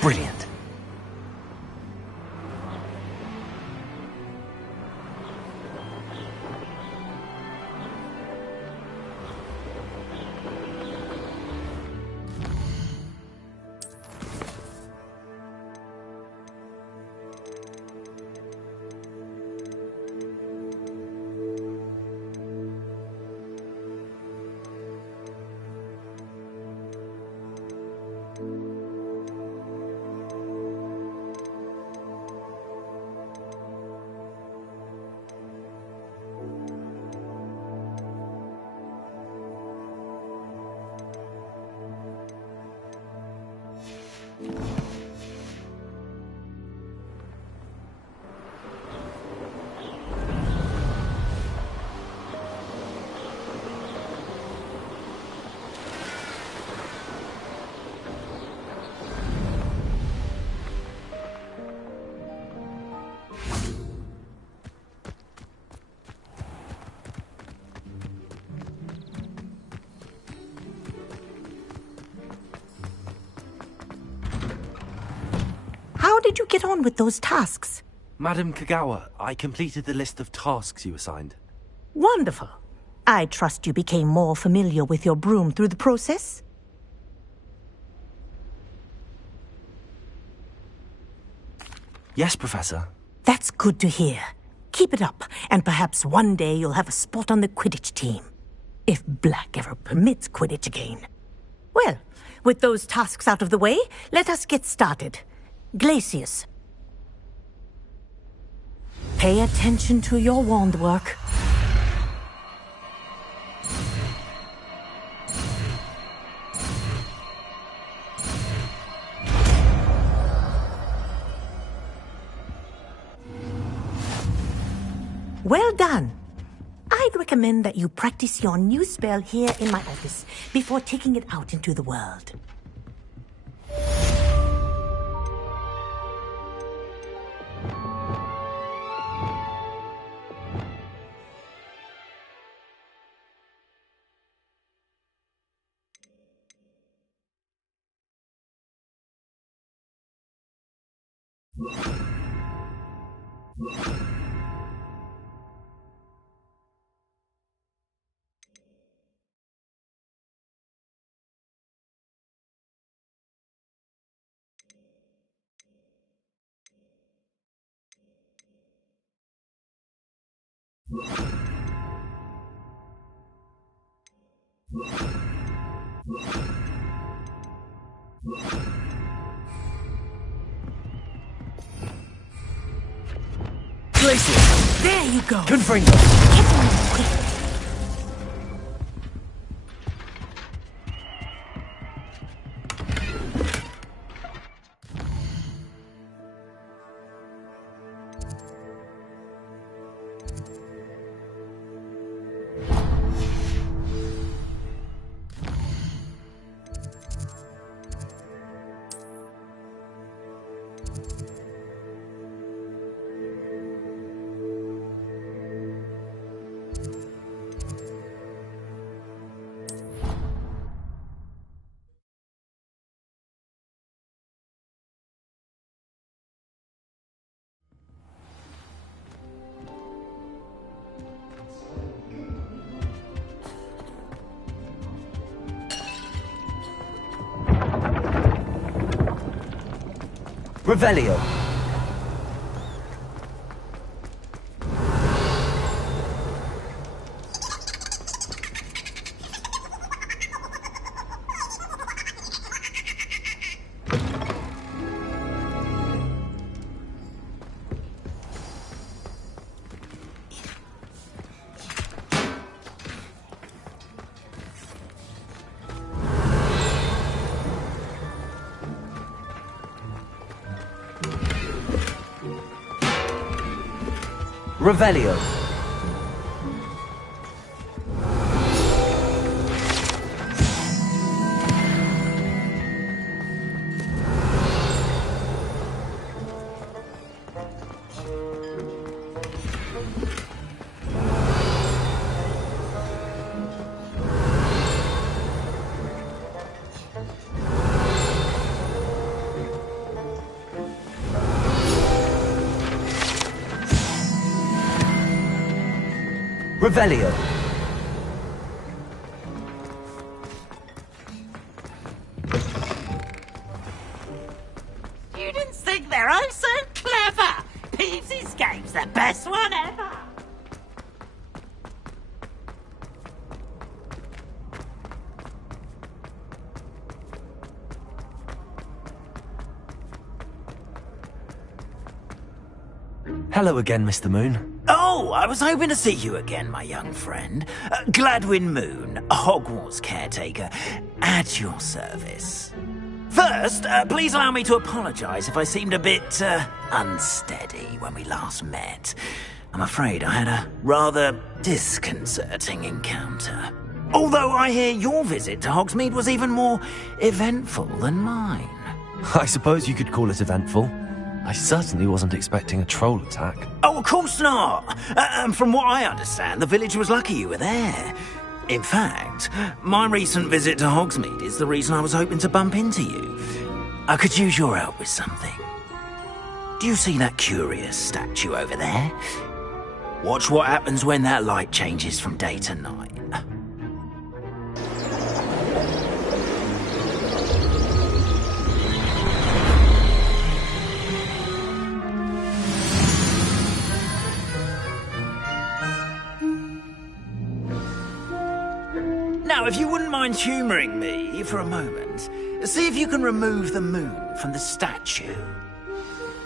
Brilliant. How did you get on with those tasks? Madam Kagawa, I completed the list of tasks you assigned. Wonderful. I trust you became more familiar with your broom through the process? Yes, Professor. That's good to hear. Keep it up, and perhaps one day you'll have a spot on the Quidditch team. If Black ever permits Quidditch again. Well, with those tasks out of the way, let us get started. Glacius. Pay attention to your wand work. Well done. I'd recommend that you practice your new spell here in my office before taking it out into the world. Glacius! There you go! Confringo! Get on quick! Revelio. Revelio. Revelio. Students think they're oh so clever. Peeves' game's the best one ever. Hello again, Mr. Moon. Oh, I was hoping to see you again, my young friend. Gladwin Moon, Hogwarts caretaker, at your service. First, please allow me to apologise if I seemed a bit, unsteady when we last met. I'm afraid I had a rather disconcerting encounter. Although I hear your visit to Hogsmeade was even more eventful than mine. I suppose you could call it eventful. I certainly wasn't expecting a troll attack. Oh, of course not. From what I understand, the village was lucky you were there. In fact, my recent visit to Hogsmeade is the reason I was hoping to bump into you. I could use your help with something. Do you see that curious statue over there? Watch what happens when that light changes from day to night. Now, if you wouldn't mind humouring me for a moment, see if you can remove the moon from the statue.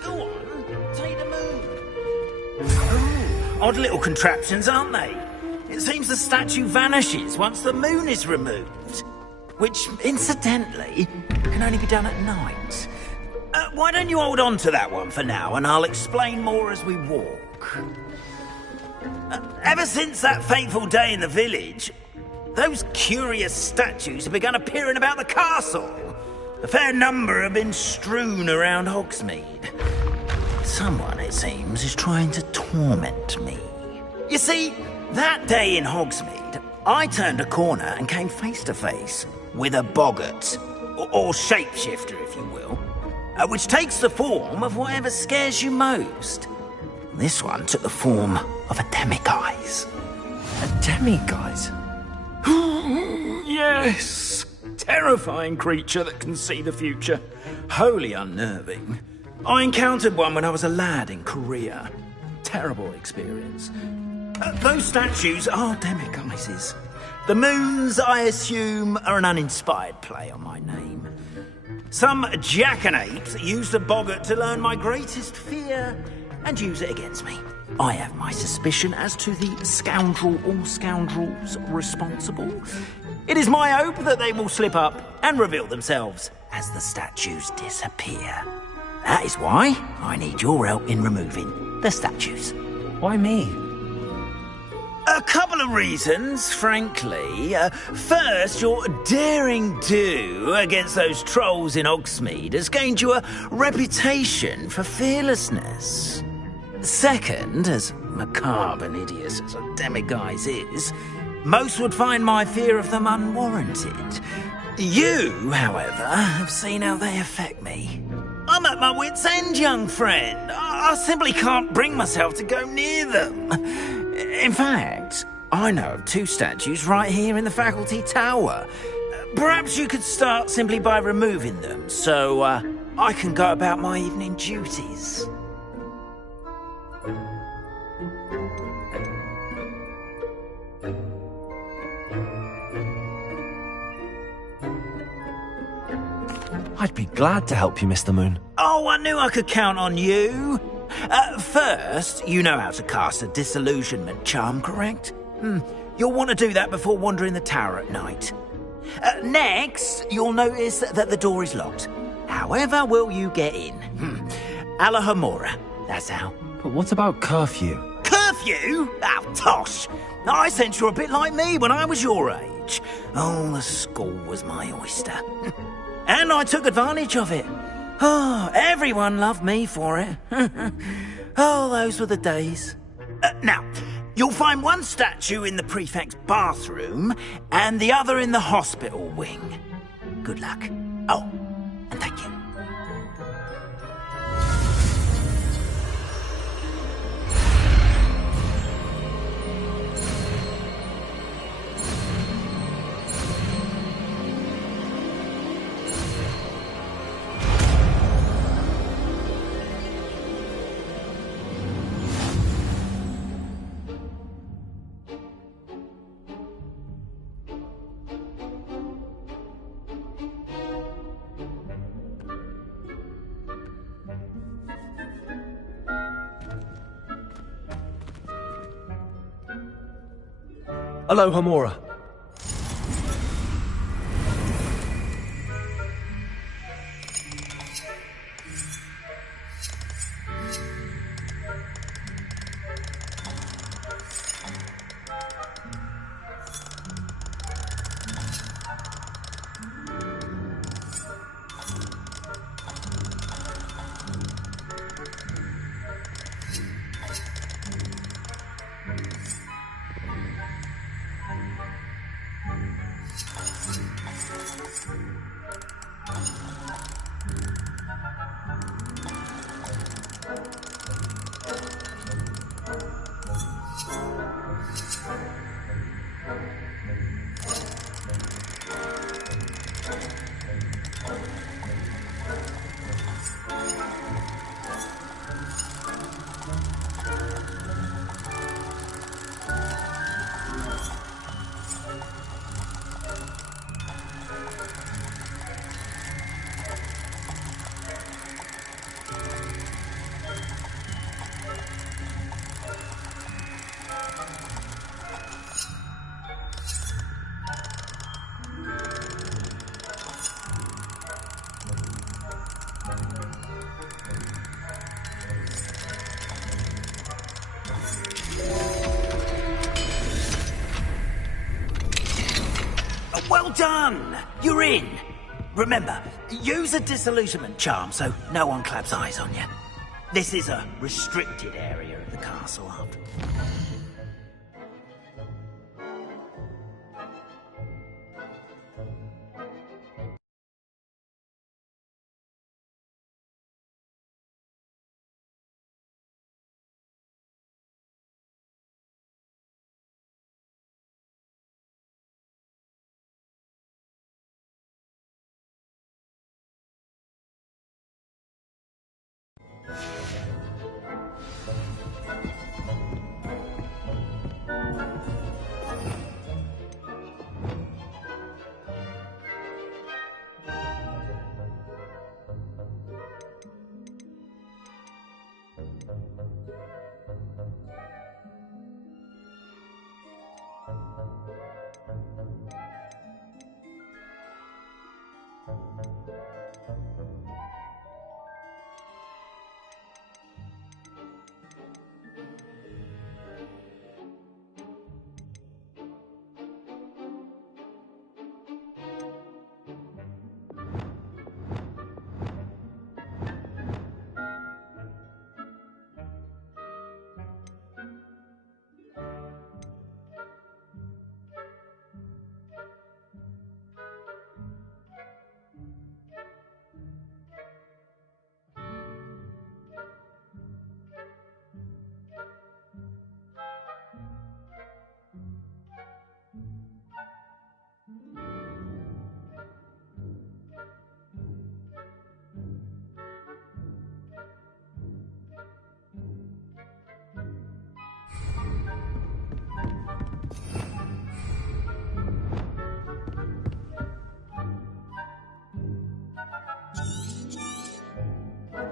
Go on, take the moon. Ooh, odd little contraptions, aren't they? It seems the statue vanishes once the moon is removed. Which, incidentally, can only be done at night. Why don't you hold on to that one for now, and I'll explain more as we walk. Ever since that fateful day in the village, those curious statues have begun appearing about the castle. A fair number have been strewn around Hogsmeade. Someone, it seems, is trying to torment me. You see, that day in Hogsmeade, I turned a corner and came face to face with a boggart, or shapeshifter, if you will, which takes the form of whatever scares you most. This one took the form of a demiguise. A demiguise? Yes! Terrifying creature that can see the future. Wholly unnerving. I encountered one when I was a lad in Korea. Terrible experience. Those statues are demiguises. The moons, I assume, are an uninspired play on my name. Some jackanapes used a boggart to learn my greatest fear and use it against me. I have my suspicion as to the scoundrel or scoundrels responsible. It is my hope that they will slip up and reveal themselves as the statues disappear. That is why I need your help in removing the statues. Why me? A couple of reasons, frankly. First, your daring do against those trolls in Hogsmeade has gained you a reputation for fearlessness. Second, as macabre and hideous as a demiguise is, most would find my fear of them unwarranted. You, however, have seen how they affect me. I'm at my wit's end, young friend. I simply can't bring myself to go near them. In fact, I know of two statues right here in the faculty tower. Perhaps you could start simply by removing them, so I can go about my evening duties. I'd be glad to help you, Mr. Moon. Oh, I knew I could count on you. First, you know how to cast a disillusionment charm, correct? You'll want to do that before wandering the tower at night. Next, you'll notice that the door is locked. However will you get in? Alahomora, that's how. But what about curfew? Curfew? Oh, tosh. I sense you're a bit like me when I was your age. Oh, the school was my oyster. And I took advantage of it. Oh, everyone loved me for it. Oh, those were the days. Now, you'll find one statue in the prefect's bathroom and the other in the hospital wing. Good luck. Oh, and thank you. Aloha Mora. Well done! You're in! Remember, use a disillusionment charm so no one claps eyes on you. This is a restricted area of the castle after.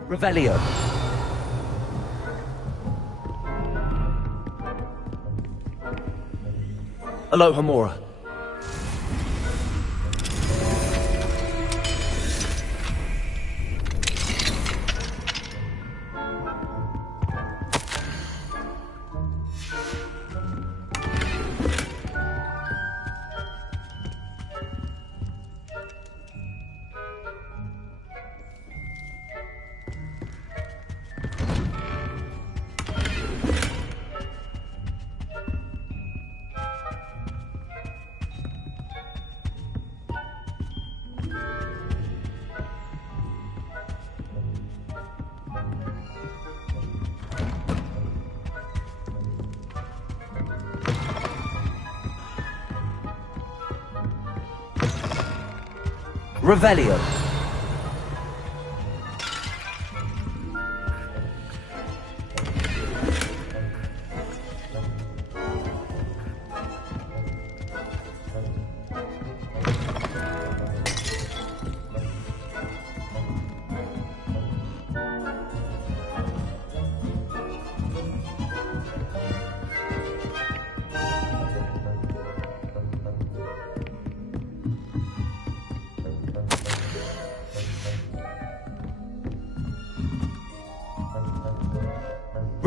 Revelio. Aloha Mora. Revelio.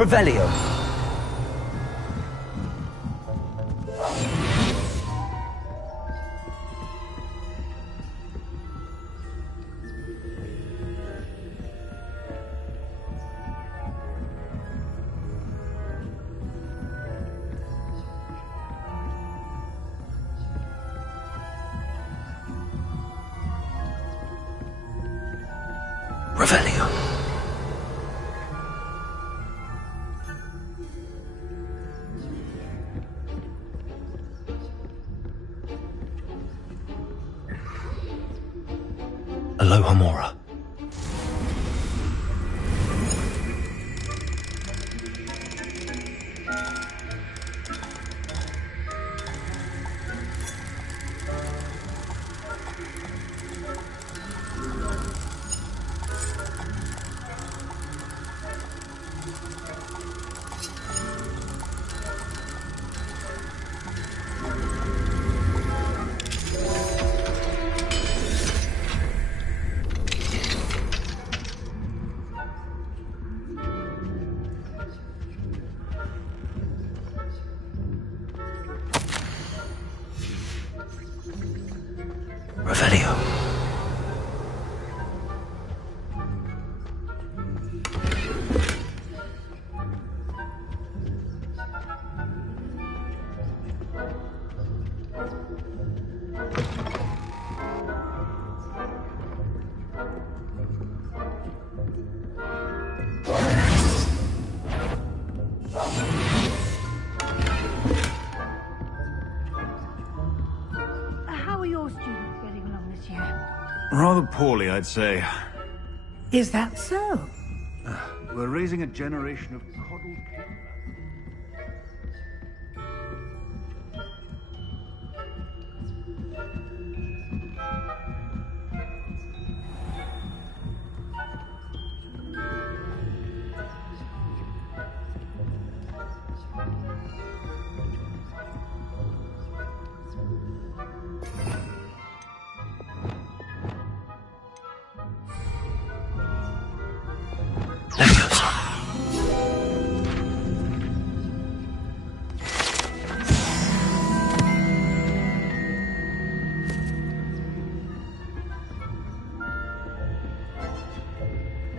Revelio. Revelio. Aloha Mora. Revelio. How are your students getting along this year? Rather poorly, I'd say. Is that so? We're raising a generation of coddled kids.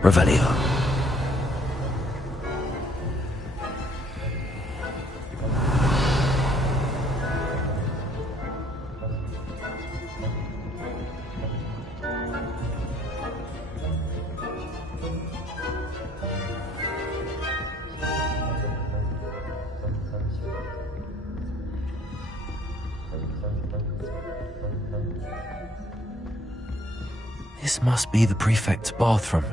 Revelio. This must be the prefect's bathroom.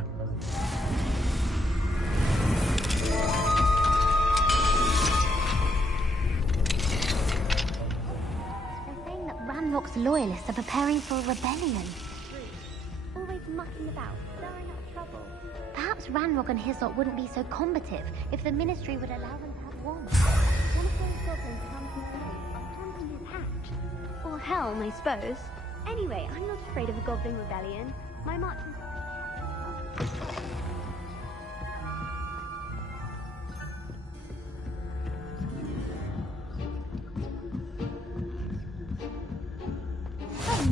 Ranrock's loyalists are preparing for a rebellion. Always mucking about, stirring up trouble. Perhaps Ranrock and his lot wouldn't be so combative if the Ministry would allow them to have wands. One of those goblins comes from his hat. Or helm, I suppose. Anyway, I'm not afraid of a goblin rebellion. My marching...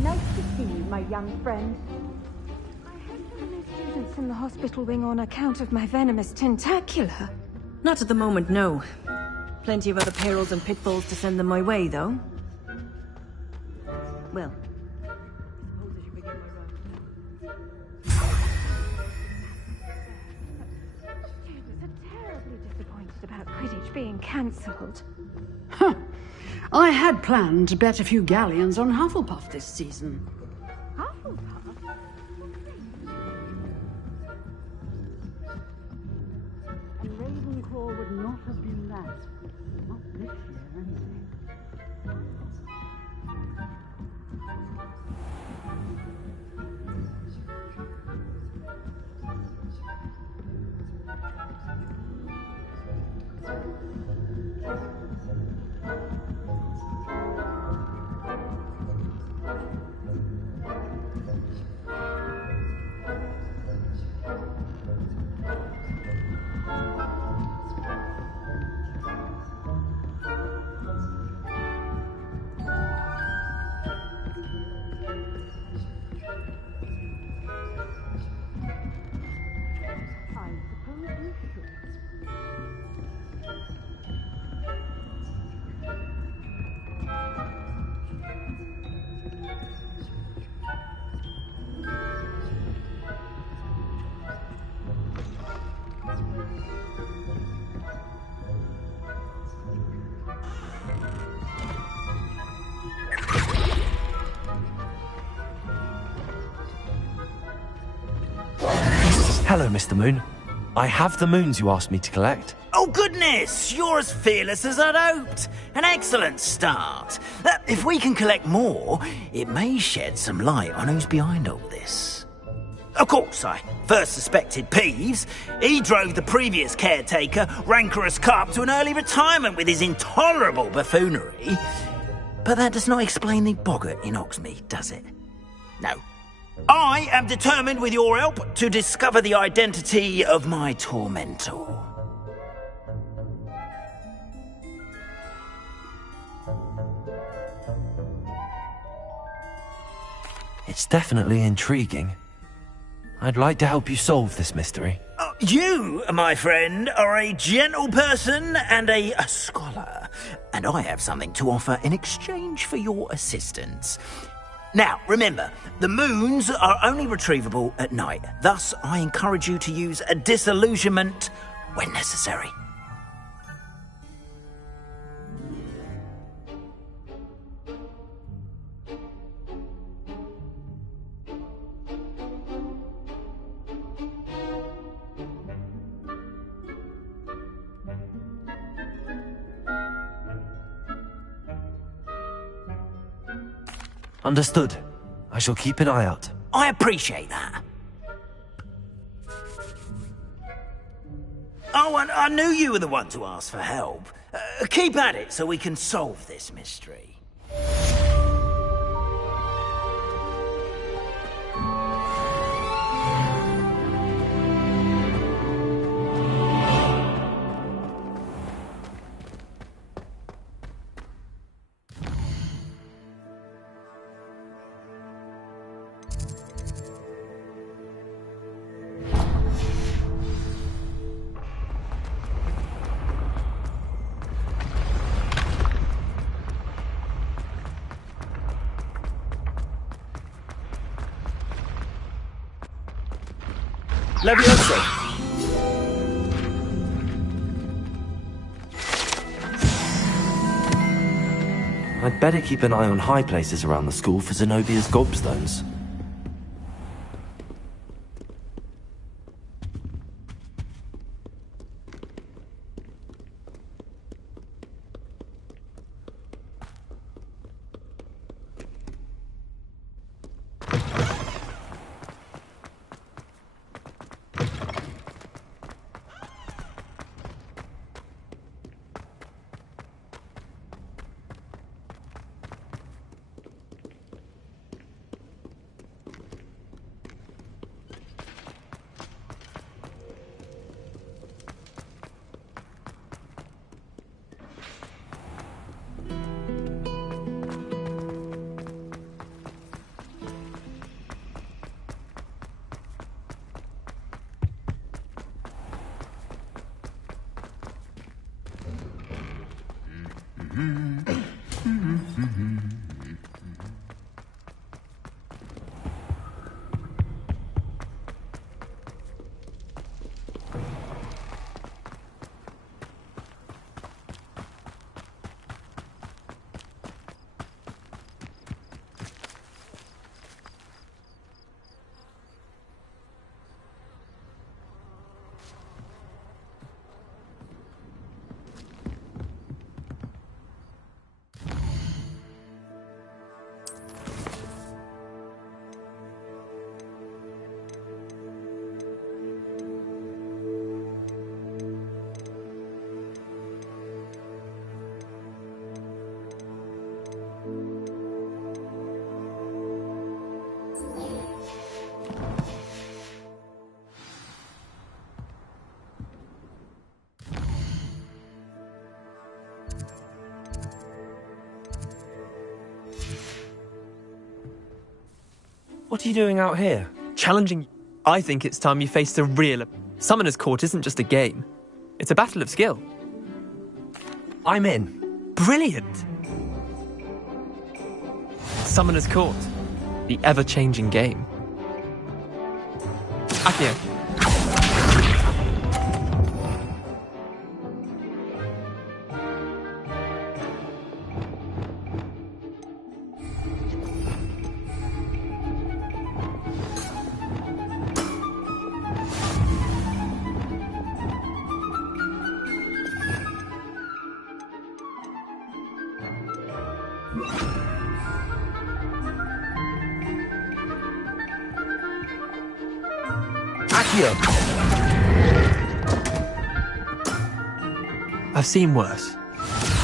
Nice to see you, my young friend. I had so many students in the hospital wing on account of my venomous tentacula. Not at the moment, no. Plenty of other perils and pitfalls to send them my way, though. Well, suppose I should begin my run. Students are terribly disappointed about Quidditch being cancelled. Huh. I had planned to bet a few galleons on Hufflepuff this season. Hufflepuff? And Ravenclaw would not have been that. Not this year, anyway. Hello, Mr. Moon. I have the moons you asked me to collect. Oh, goodness! You're as fearless as I'd hoped. An excellent start. If we can collect more, it may shed some light on who's behind all this. Of course, I first suspected Peeves. He drove the previous caretaker, rancorous Carp, to an early retirement with his intolerable buffoonery. But that does not explain the boggart in Hogsmeade, does it? No. I am determined, with your help, to discover the identity of my tormentor. It's definitely intriguing. I'd like to help you solve this mystery. You, my friend, are a gentle person and a scholar, and I have something to offer in exchange for your assistance. Now, remember, the moons are only retrievable at night. Thus, I encourage you to use a disillusionment when necessary. Understood. I shall keep an eye out. I appreciate that. Oh, and I knew you were the one to ask for help. Keep at it so we can solve this mystery. Leviosa. I'd better keep an eye on high places around the school for Zenobia's gobstones. What are you doing out here? Challenging. I think it's time you faced a real... Summoner's Court isn't just a game. It's a battle of skill. I'm in. Brilliant! Summoner's Court. The ever-changing game. Accio. Accio! I've seen worse.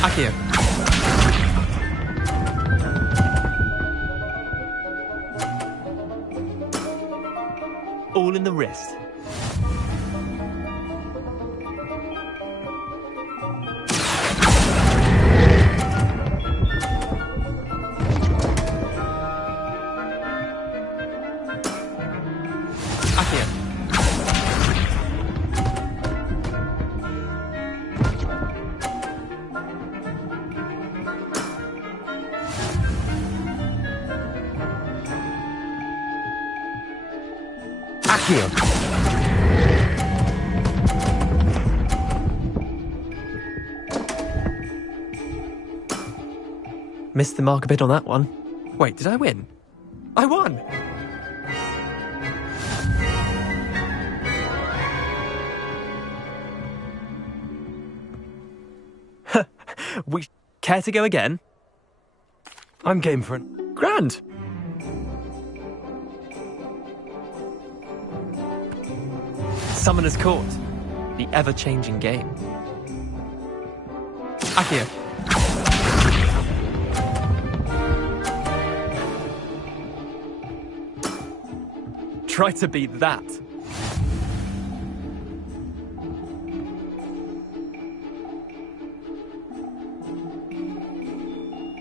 Accio. All in the wrist. Accio. Accio! Missed the mark a bit on that one. Wait, did I win? I won! We care to go again? I'm game for it. Grand! Summoner's Court. The ever-changing game. Accio. Try to beat that.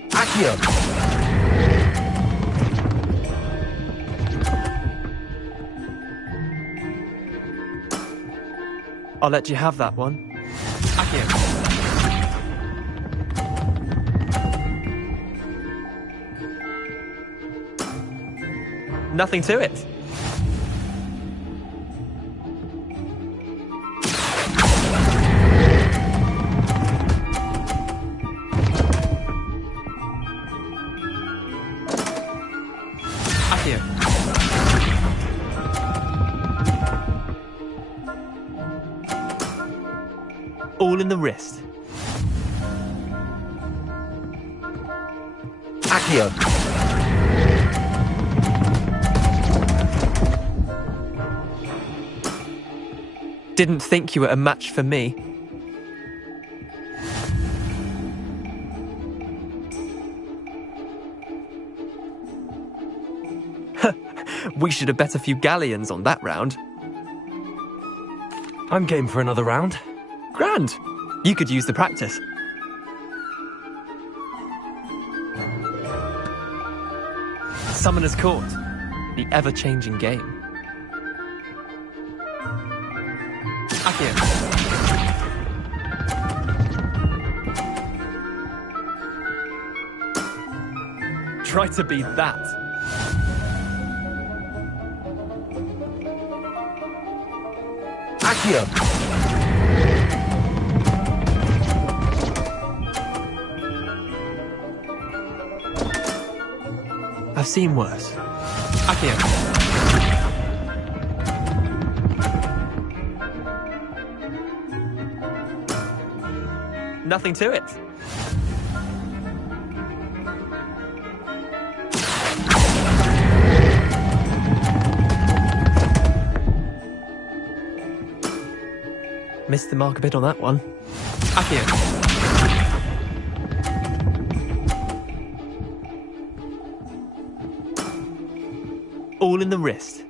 Accio! I'll let you have that one. Accio. Nothing to it. Accio. All in the wrist. Accio! Didn't think you were a match for me. We should have bet a few galleons on that round. I'm game for another round. Grand! You could use the practice. Summoner's Court. The ever-changing game. Accio. Try to beat that. Accio! I've seen worse. Accio. Nothing to it. Missed the mark a bit on that one. Accio. All in the wrist.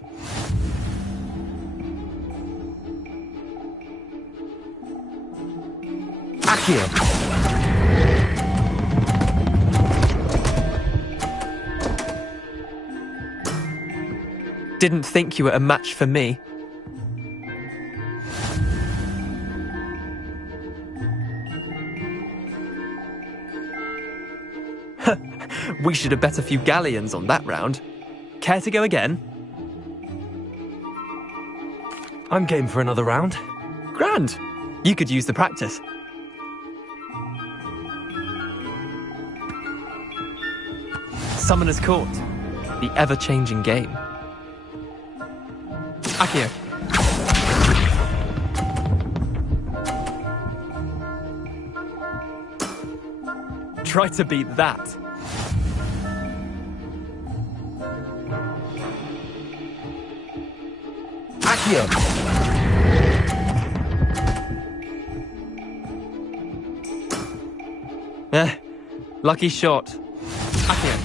Accio! Didn't think you were a match for me. We should have bet a few galleons on that round. Care to go again? I'm game for another round. Grand! You could use the practice. Summoner's Court. The ever-changing game. Accio. Try to beat that. Accio! Lucky shot. Accio.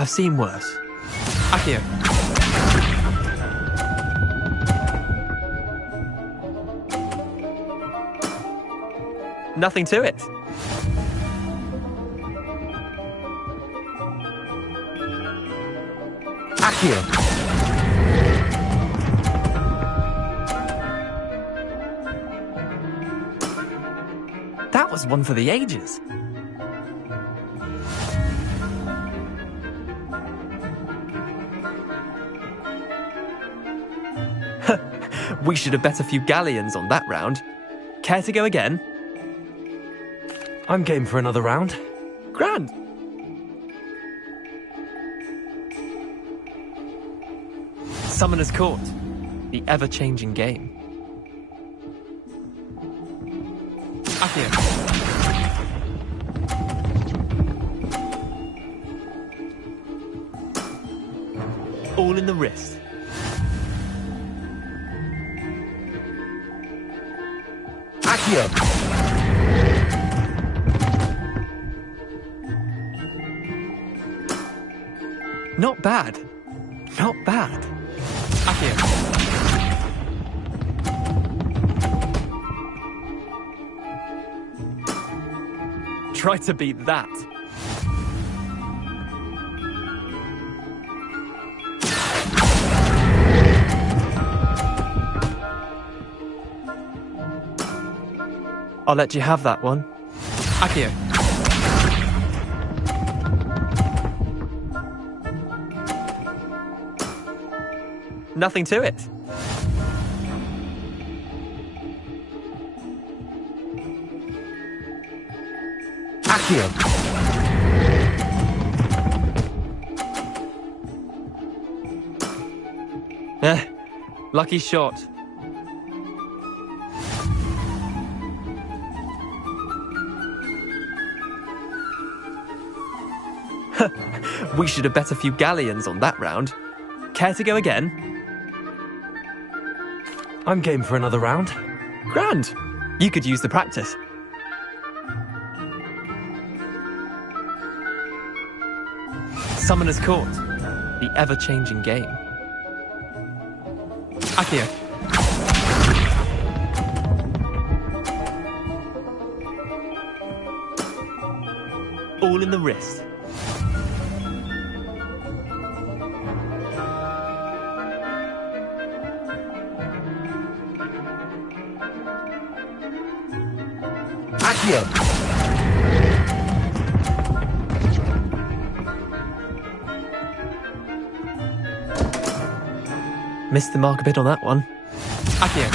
I've seen worse. Accio. Nothing to it. Accio! That was one for the ages. We should have bet a few galleons on that round. Care to go again? I'm game for another round. Grand. Summoner's Court. The ever-changing game. Accio. All in the wrist. Accio! Not bad. Not bad. Accio. Try to beat that. I'll let you have that one. Accio. Nothing to it. Accio! Lucky shot. We should have bet a few galleons on that round. Care to go again? I'm game for another round. Grand. You could use the practice. Summoner's Court. The ever-changing game. Accio. All in the wrist. Accio! Missed the mark a bit on that one. Accio.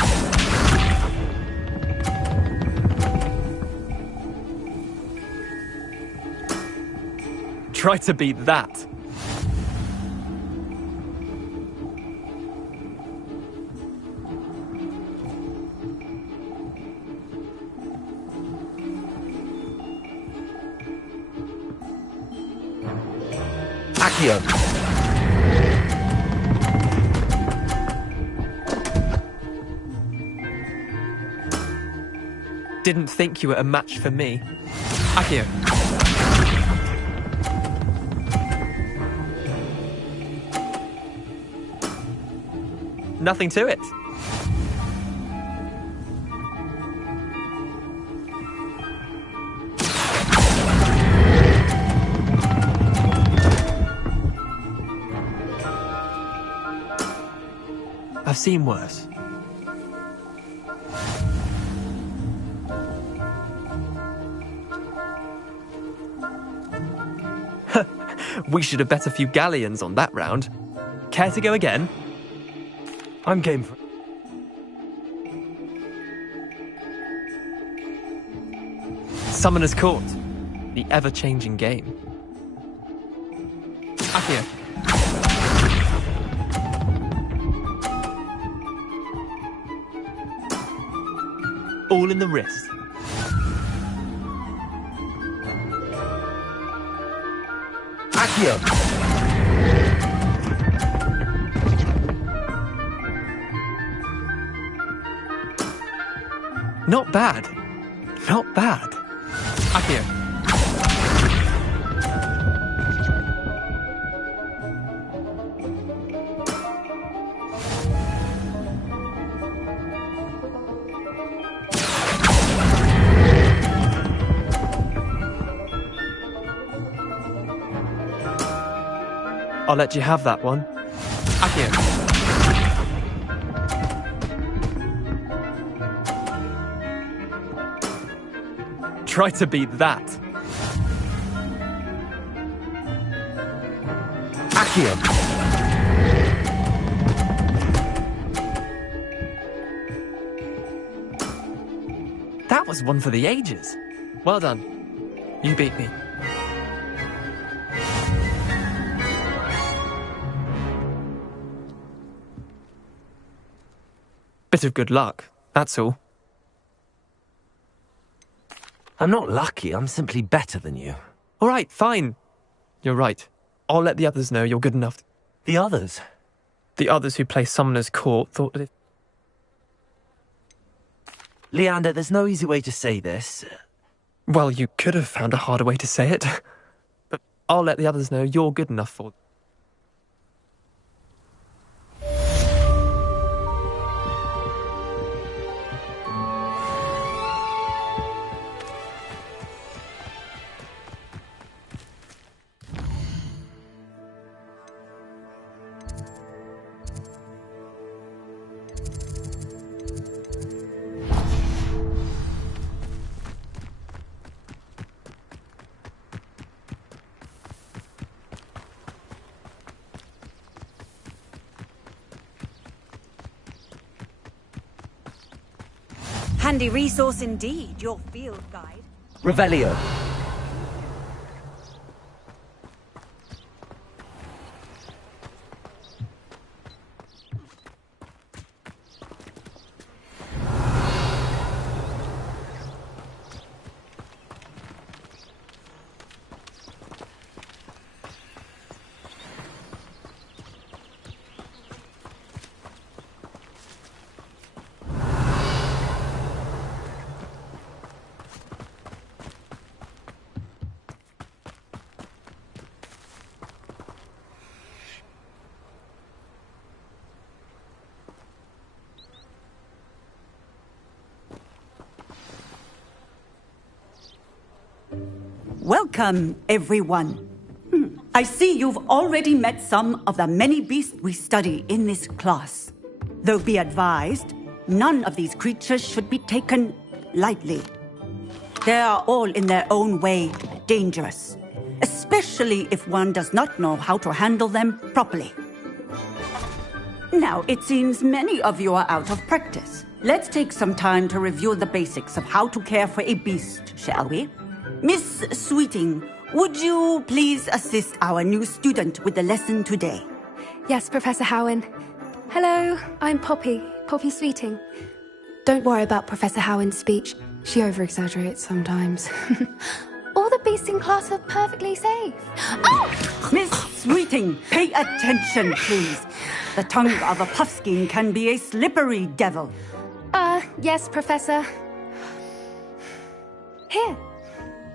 Try to beat that. Accio! Didn't think you were a match for me. Accio. Nothing to it. I've seen worse. We should have bet a few galleons on that round. Care to go again? I'm game for... Summoner's Court. The ever-changing game. Accio. All in the wrist. Accio! Not bad. Not bad. Accio. I'll let you have that one. Accio. Try to beat that. Accio! That was one for the ages. Well done. You beat me. Bit of good luck, that's all. I'm not lucky, I'm simply better than you. All right, fine. You're right. I'll let the others know you're good enough. The others? The others who play Summoner's Court thought that it... Leander, there's no easy way to say this. Well, you could have found a harder way to say it. But I'll let the others know you're good enough for them. Handy resource indeed, your field guide. Revelio. Welcome, everyone. I see you've already met some of the many beasts we study in this class. Though be advised, none of these creatures should be taken lightly. They are all in their own way dangerous, especially if one does not know how to handle them properly. Now, it seems many of you are out of practice. Let's take some time to review the basics of how to care for a beast, shall we? Miss Sweeting, would you please assist our new student with the lesson today? Yes, Professor Howen. Hello, I'm Poppy Sweeting. Don't worry about Professor Howen's speech. She over-exaggerates sometimes. All the beasts in class are perfectly safe. Oh! Miss Sweeting, pay attention, please. The tongue of a puffskein can be a slippery devil. Yes, Professor. Here,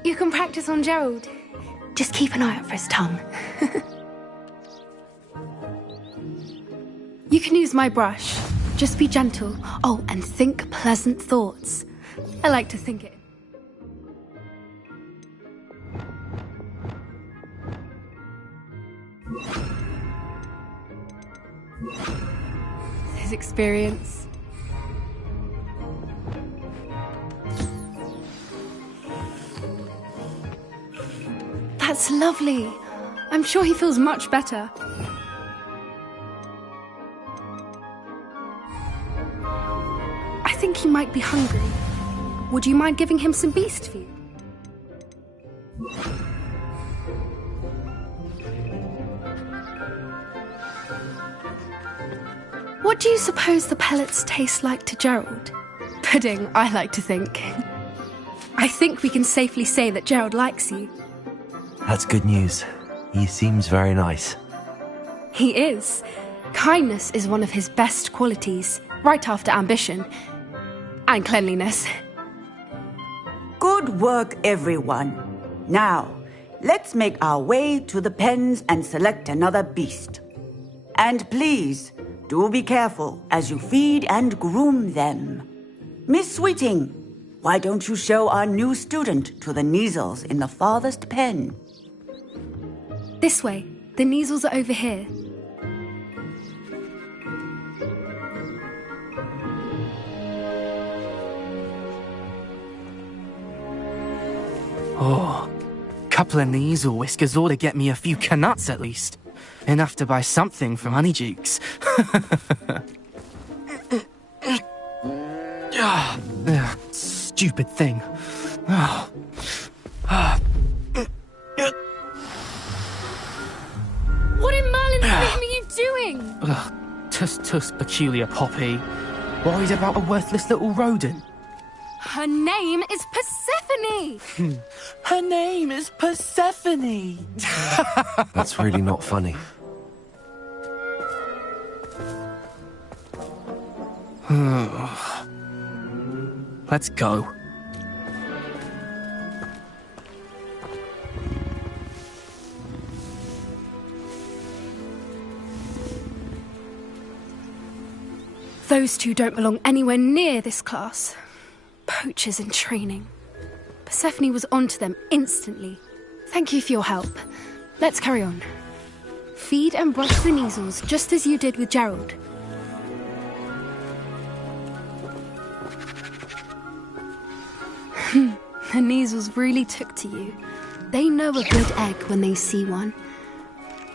you can practice on Gerald. Just keep an eye out for his tongue. You can use my brush. Just be gentle. Oh, and think pleasant thoughts. I like to think it. His experience. That's lovely. I'm sure he feels much better. I think he might be hungry. Would you mind giving him some beast food? What do you suppose the pellets taste like to Gerald? Pudding, I like to think. I think we can safely say that Gerald likes you. That's good news. He seems very nice. He is. Kindness is one of his best qualities, right after ambition. And cleanliness. Good work, everyone. Now, let's make our way to the pens and select another beast. And please, do be careful as you feed and groom them. Miss Sweeting, why don't you show our new student to the Kneazles in the farthest pen? This way. The Kneazles are over here. Oh, couple of Kneazle whiskers ought to get me a few canuts at least. Enough to buy something from Honeydukes. Stupid thing. What in Merlin's name are you doing? Tuss, peculiar Poppy. Worried about a worthless little rodent. Her name is Persephone! Her name is Persephone! That's really not funny. Let's go. Those two don't belong anywhere near this class. Poachers in training. Persephone was onto them instantly. Thank you for your help. Let's carry on. Feed and brush the Kneazles just as you did with Gerald. The Kneazles really took to you. They know a good egg when they see one.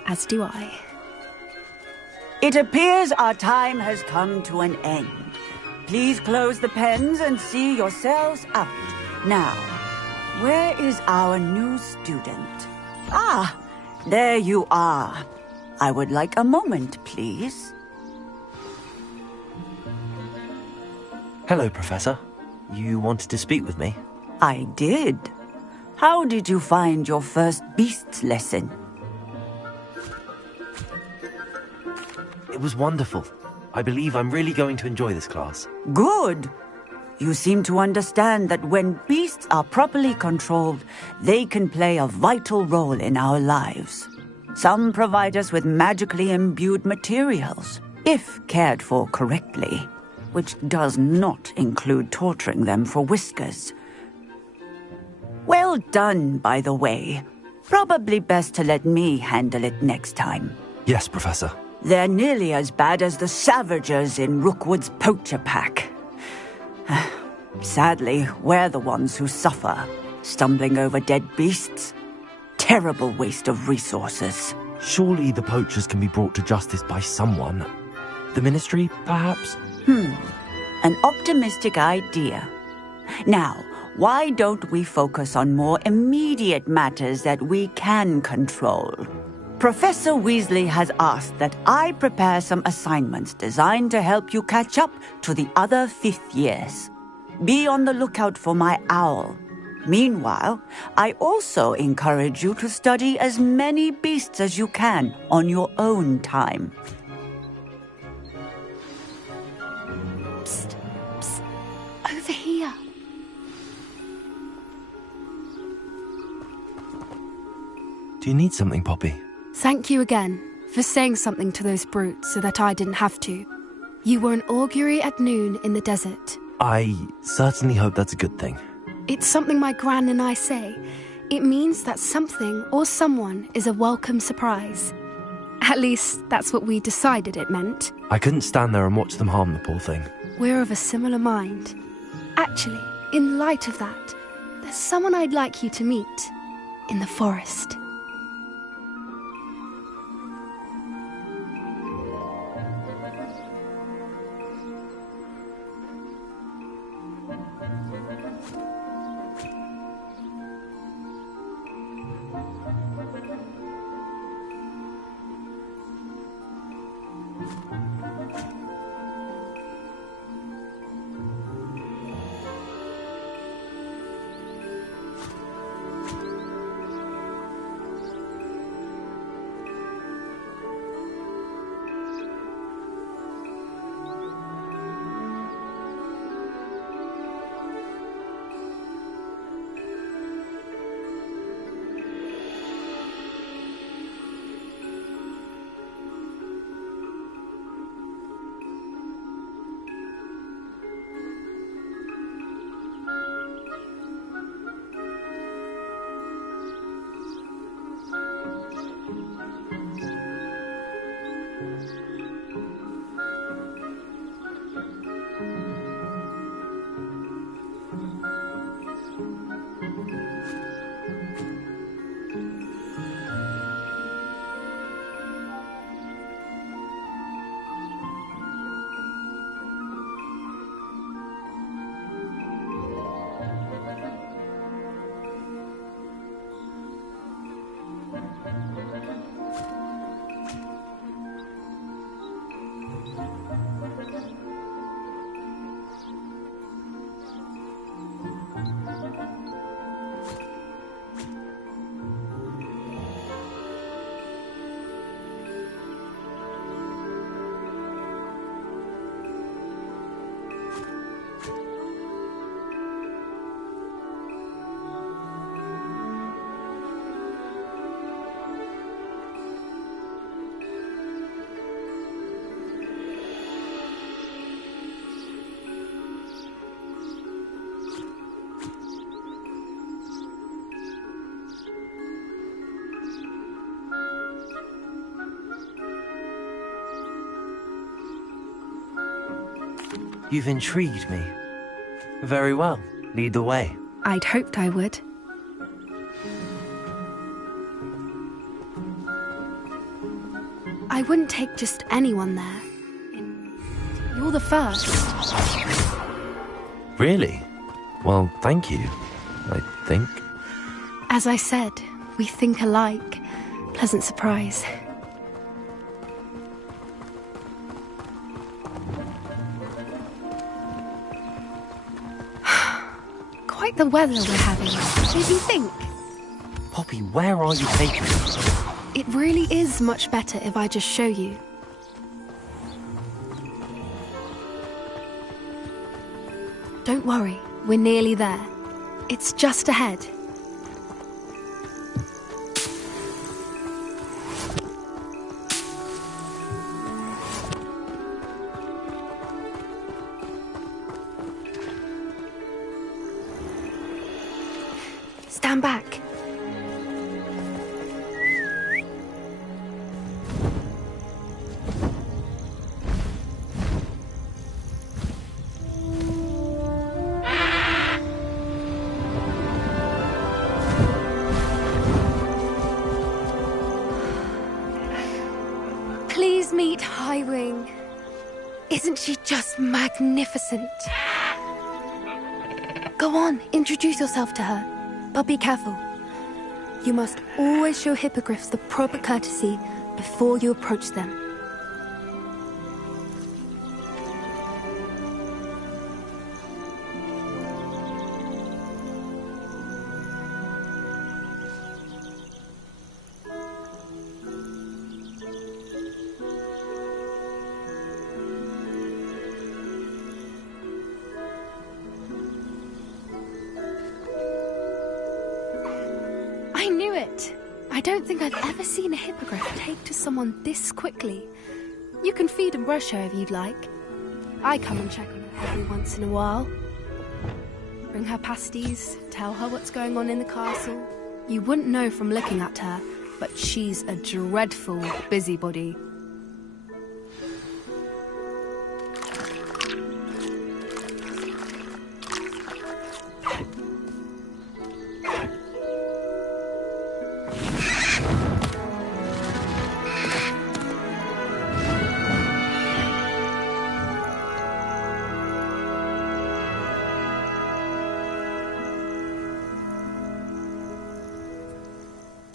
As do I. It appears our time has come to an end. Please close the pens and see yourselves out. Now, where is our new student? Ah, there you are. I would like a moment, please. Hello, Professor. You wanted to speak with me? I did. How did you find your first beasts lesson? It was wonderful. I believe I'm really going to enjoy this class. Good. You seem to understand that when beasts are properly controlled, they can play a vital role in our lives. Some provide us with magically imbued materials, if cared for correctly, which does not include torturing them for whiskers. Well done, by the way. Probably best to let me handle it next time. Yes, Professor. They're nearly as bad as the Savagers in Rookwood's poacher pack. Sadly, we're the ones who suffer, stumbling over dead beasts. Terrible waste of resources. Surely the poachers can be brought to justice by someone. The Ministry, perhaps? An optimistic idea. Now, why don't we focus on more immediate matters that we can control? Professor Weasley has asked that I prepare some assignments designed to help you catch up to the other fifth years. Be on the lookout for my owl. Meanwhile, I also encourage you to study as many beasts as you can on your own time. Psst, psst. Over here. Do you need something, Poppy? Thank you again for saying something to those brutes so that I didn't have to. You were an augury at noon in the desert. I certainly hope that's a good thing. It's something my gran and I say. It means that something or someone is a welcome surprise. At least, that's what we decided it meant. I couldn't stand there and watch them harm the poor thing. We're of a similar mind. Actually, in light of that, there's someone I'd like you to meet in the forest. You've intrigued me. Very well. Lead the way. I'd hoped I would. I wouldn't take just anyone there. You're the first. Really? Well, thank you, I think. As I said, we think alike. Pleasant surprise. Quite the weather we're having. What do you think? Poppy, where are you taking me? It really is much better if I just show you. Don't worry, we're nearly there. It's just ahead. Stand back. Please meet Highwing. Isn't she just magnificent? Go on, introduce yourself to her. But be careful. You must always show hippogriffs the proper courtesy before you approach them. I knew it! I don't think I've ever seen a hippogriff take to someone this quickly. You can feed and brush her if you'd like. I come and check on her every once in a while. Bring her pasties, tell her what's going on in the castle. You wouldn't know from looking at her, but she's a dreadful busybody.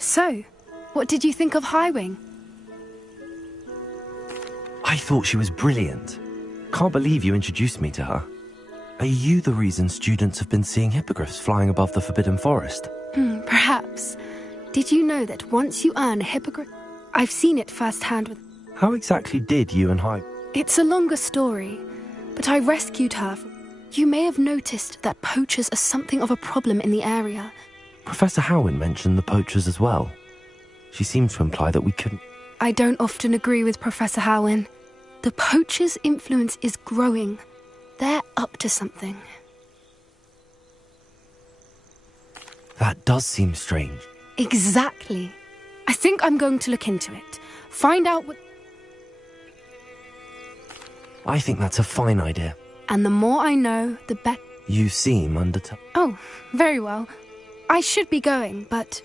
So, what did you think of Highwing? I thought she was brilliant. Can't believe you introduced me to her. Are you the reason students have been seeing hippogriffs flying above the Forbidden Forest? Perhaps. Did you know that once you earn a hippogriff... I've seen it firsthand with... How exactly did you and It's a longer story, but I rescued her. You may have noticed that poachers are something of a problem in the area. Professor Howin mentioned the poachers as well. She seemed to imply that we couldn't... I don't often agree with Professor Howin. The poachers' influence is growing. They're up to something. That does seem strange. Exactly. I think I'm going to look into it. Find out what... I think that's a fine idea. And the more I know, the better. You seem undeterred. Oh, very well. I should be going, but...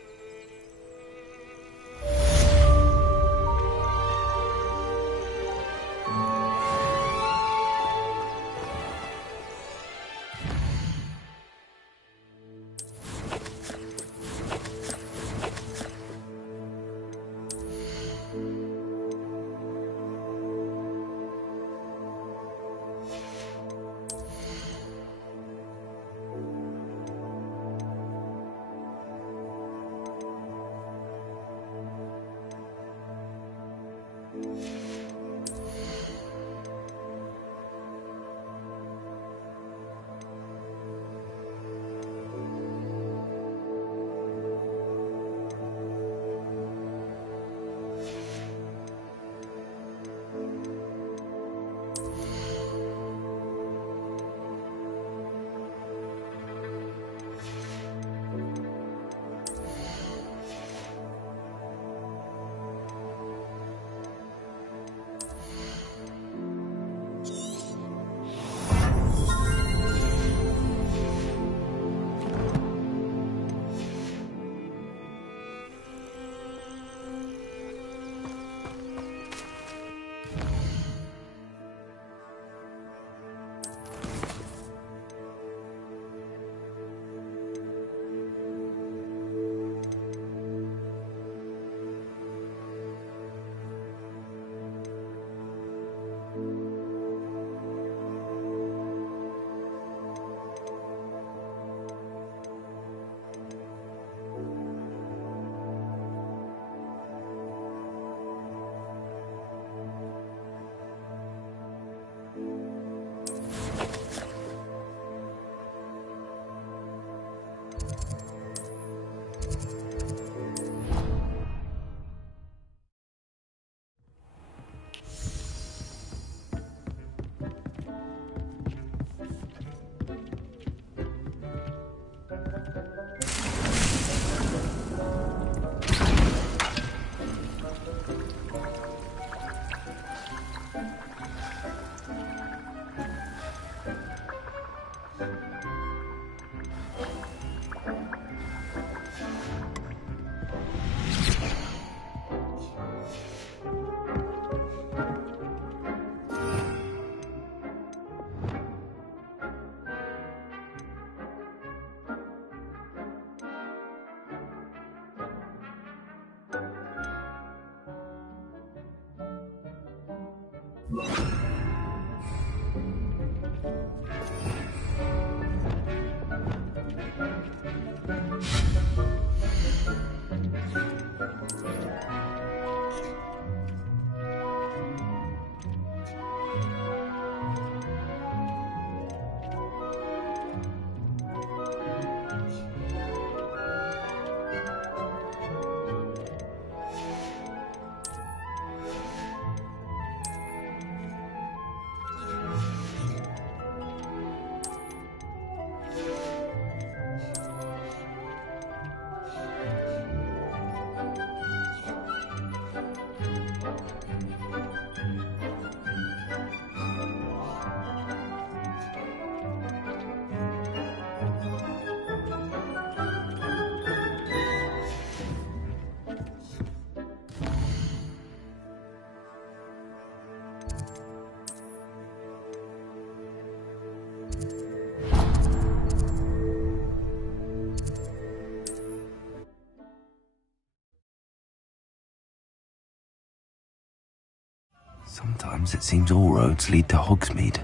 Sometimes it seems all roads lead to Hogsmeade.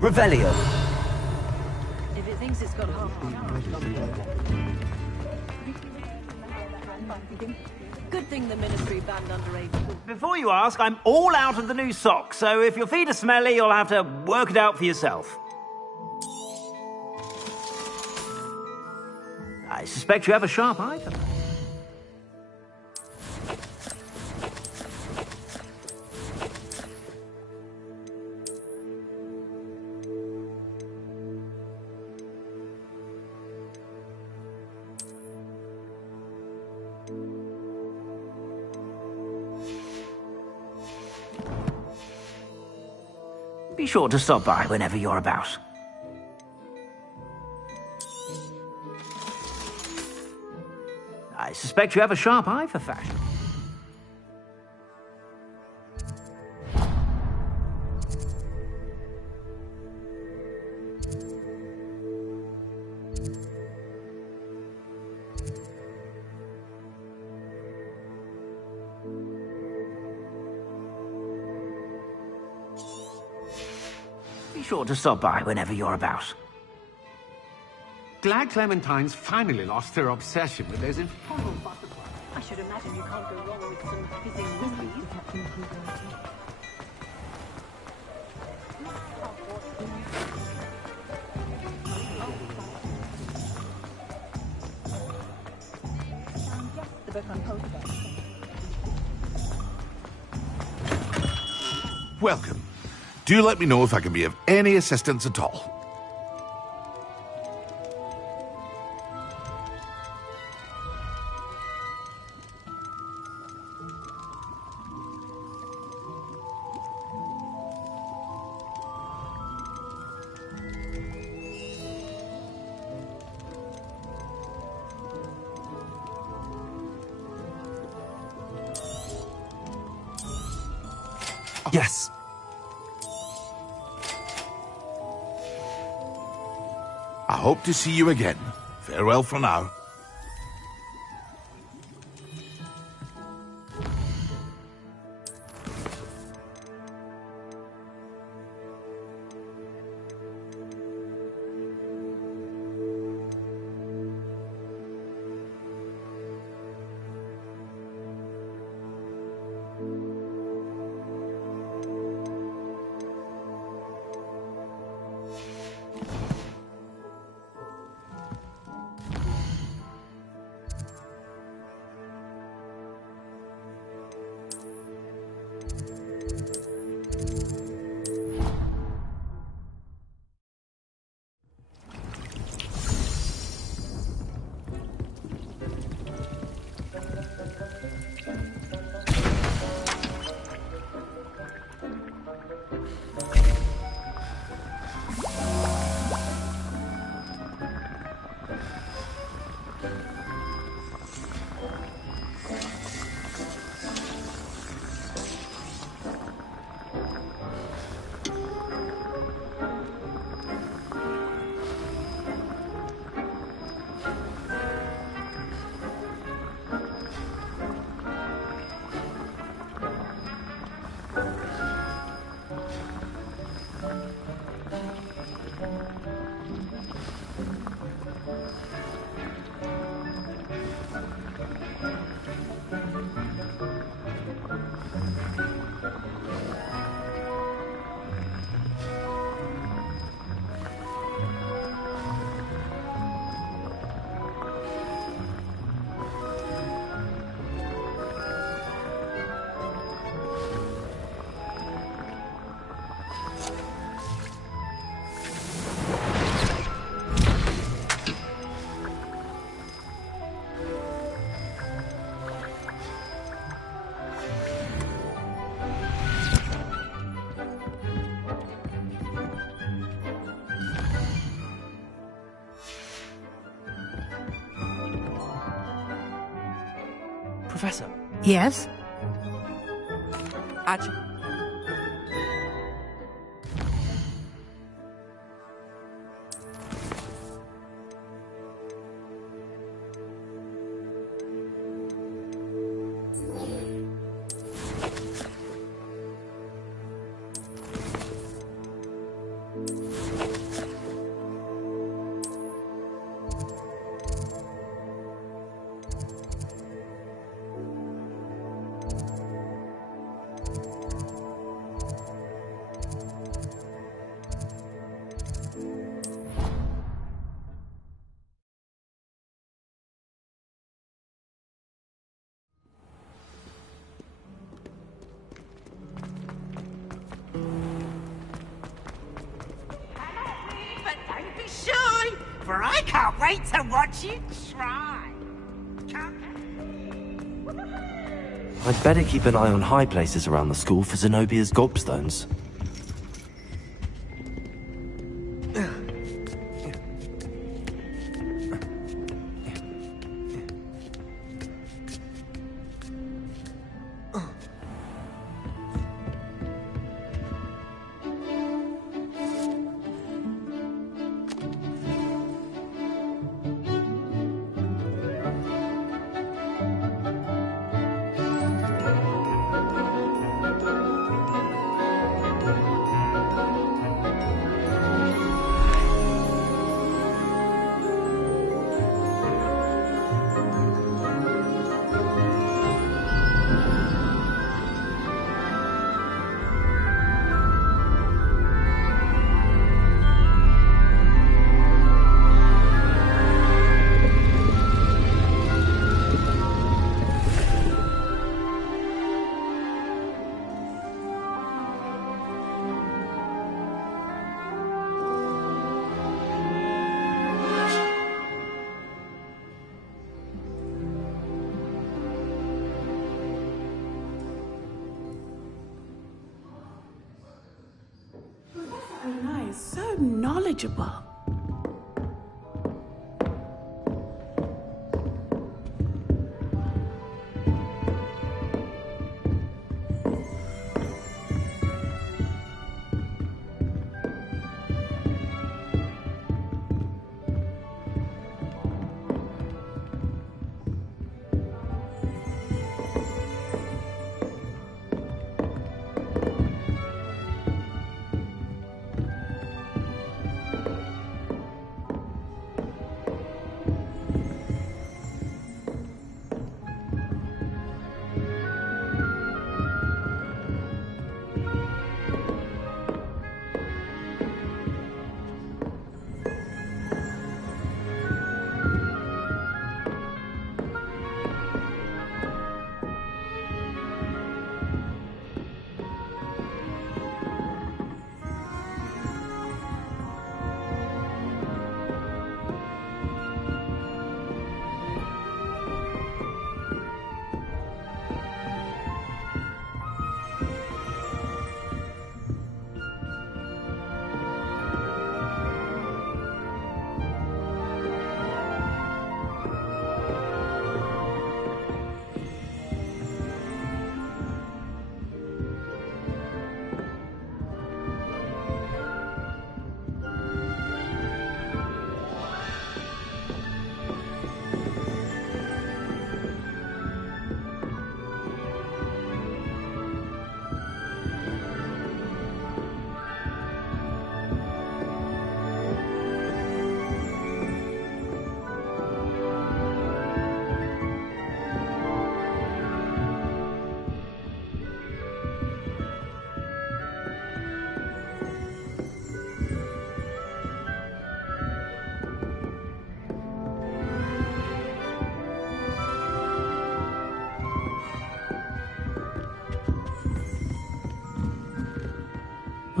Revelio. If it thinks it's got half Good thing the Ministry banned underage. Before you ask, I'm all out of the new socks, so if your feet are smelly, you'll have to work it out for yourself. I suspect you have a sharp eye for that. Be sure to stop by whenever you're about. I suspect you have a sharp eye for fashion. Be sure to stop by whenever you're about. Glad Clementines finally lost their obsession with those infernal butterflies. I should imagine you can't go wrong with some fizzing whiskies. Welcome. Do let me know if I can be of any assistance at all. Yes. I hope to see you again. Farewell for now. Professor. Yes? Actually... For I can't wait to watch you try. I'd better keep an eye on high places around the school for Zenobia's gobstones. knowledgeable.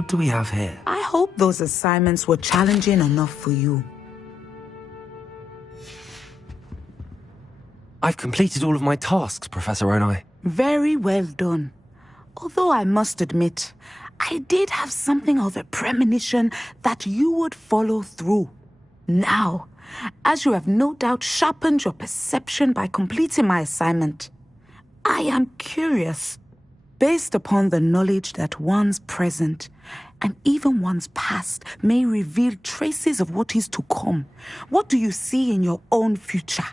What do we have here? I hope those assignments were challenging enough for you. I've completed all of my tasks, Professor Onai. Very well done. Although I must admit, I did have something of a premonition that you would follow through. Now, as you have no doubt sharpened your perception by completing my assignment, I am curious, based upon the knowledge that one's present and even one's past may reveal traces of what is to come. What do you see in your own future?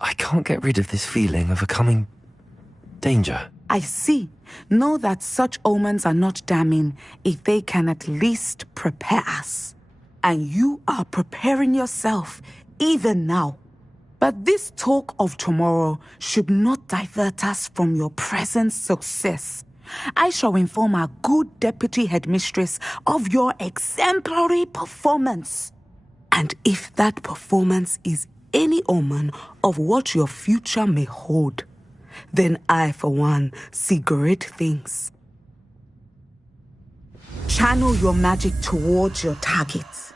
I can't get rid of this feeling of a coming danger. I see. Know that such omens are not damning if they can at least prepare us. And you are preparing yourself, even now. But this talk of tomorrow should not divert us from your present success. I shall inform our good deputy headmistress of your exemplary performance. And if that performance is any omen of what your future may hold, then I, for one, see great things. Channel your magic towards your targets.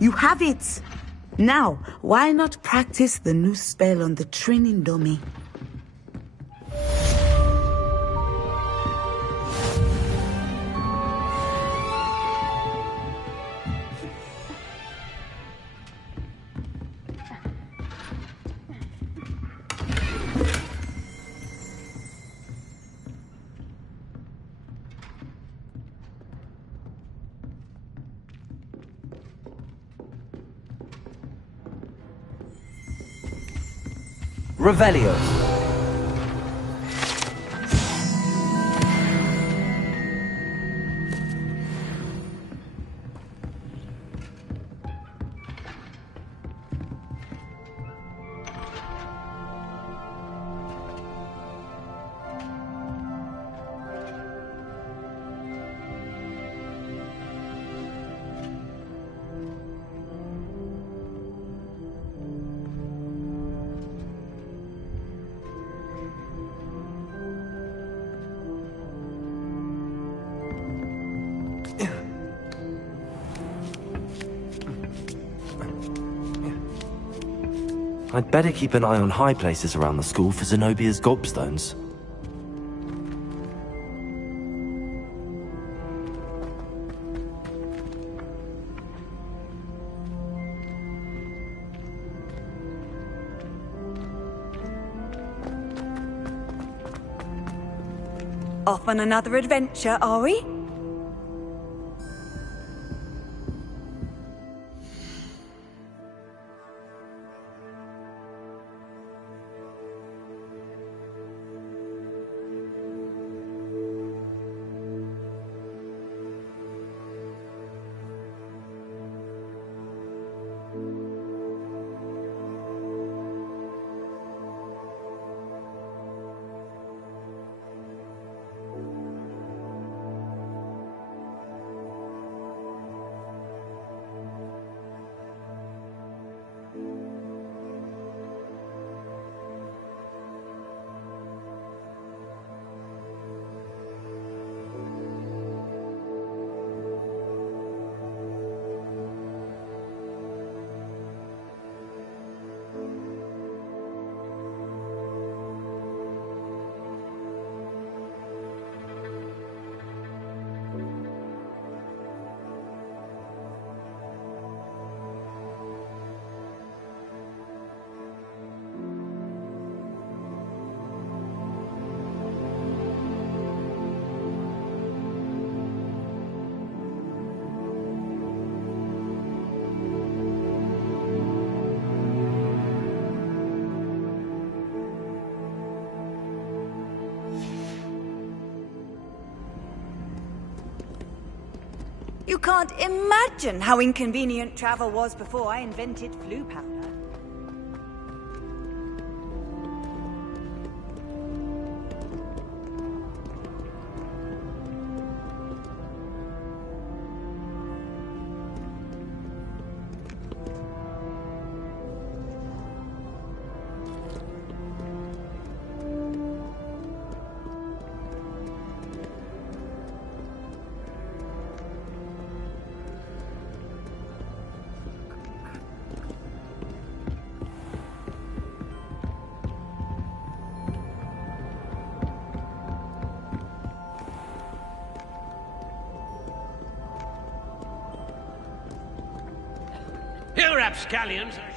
You have it! Now, why not practice the new spell on the training dummy? Revelio. I'd better keep an eye on high places around the school for Zenobia's gobstones. Off on another adventure, are we? You can't imagine how inconvenient travel was before I invented flu powder. Your rapscallions are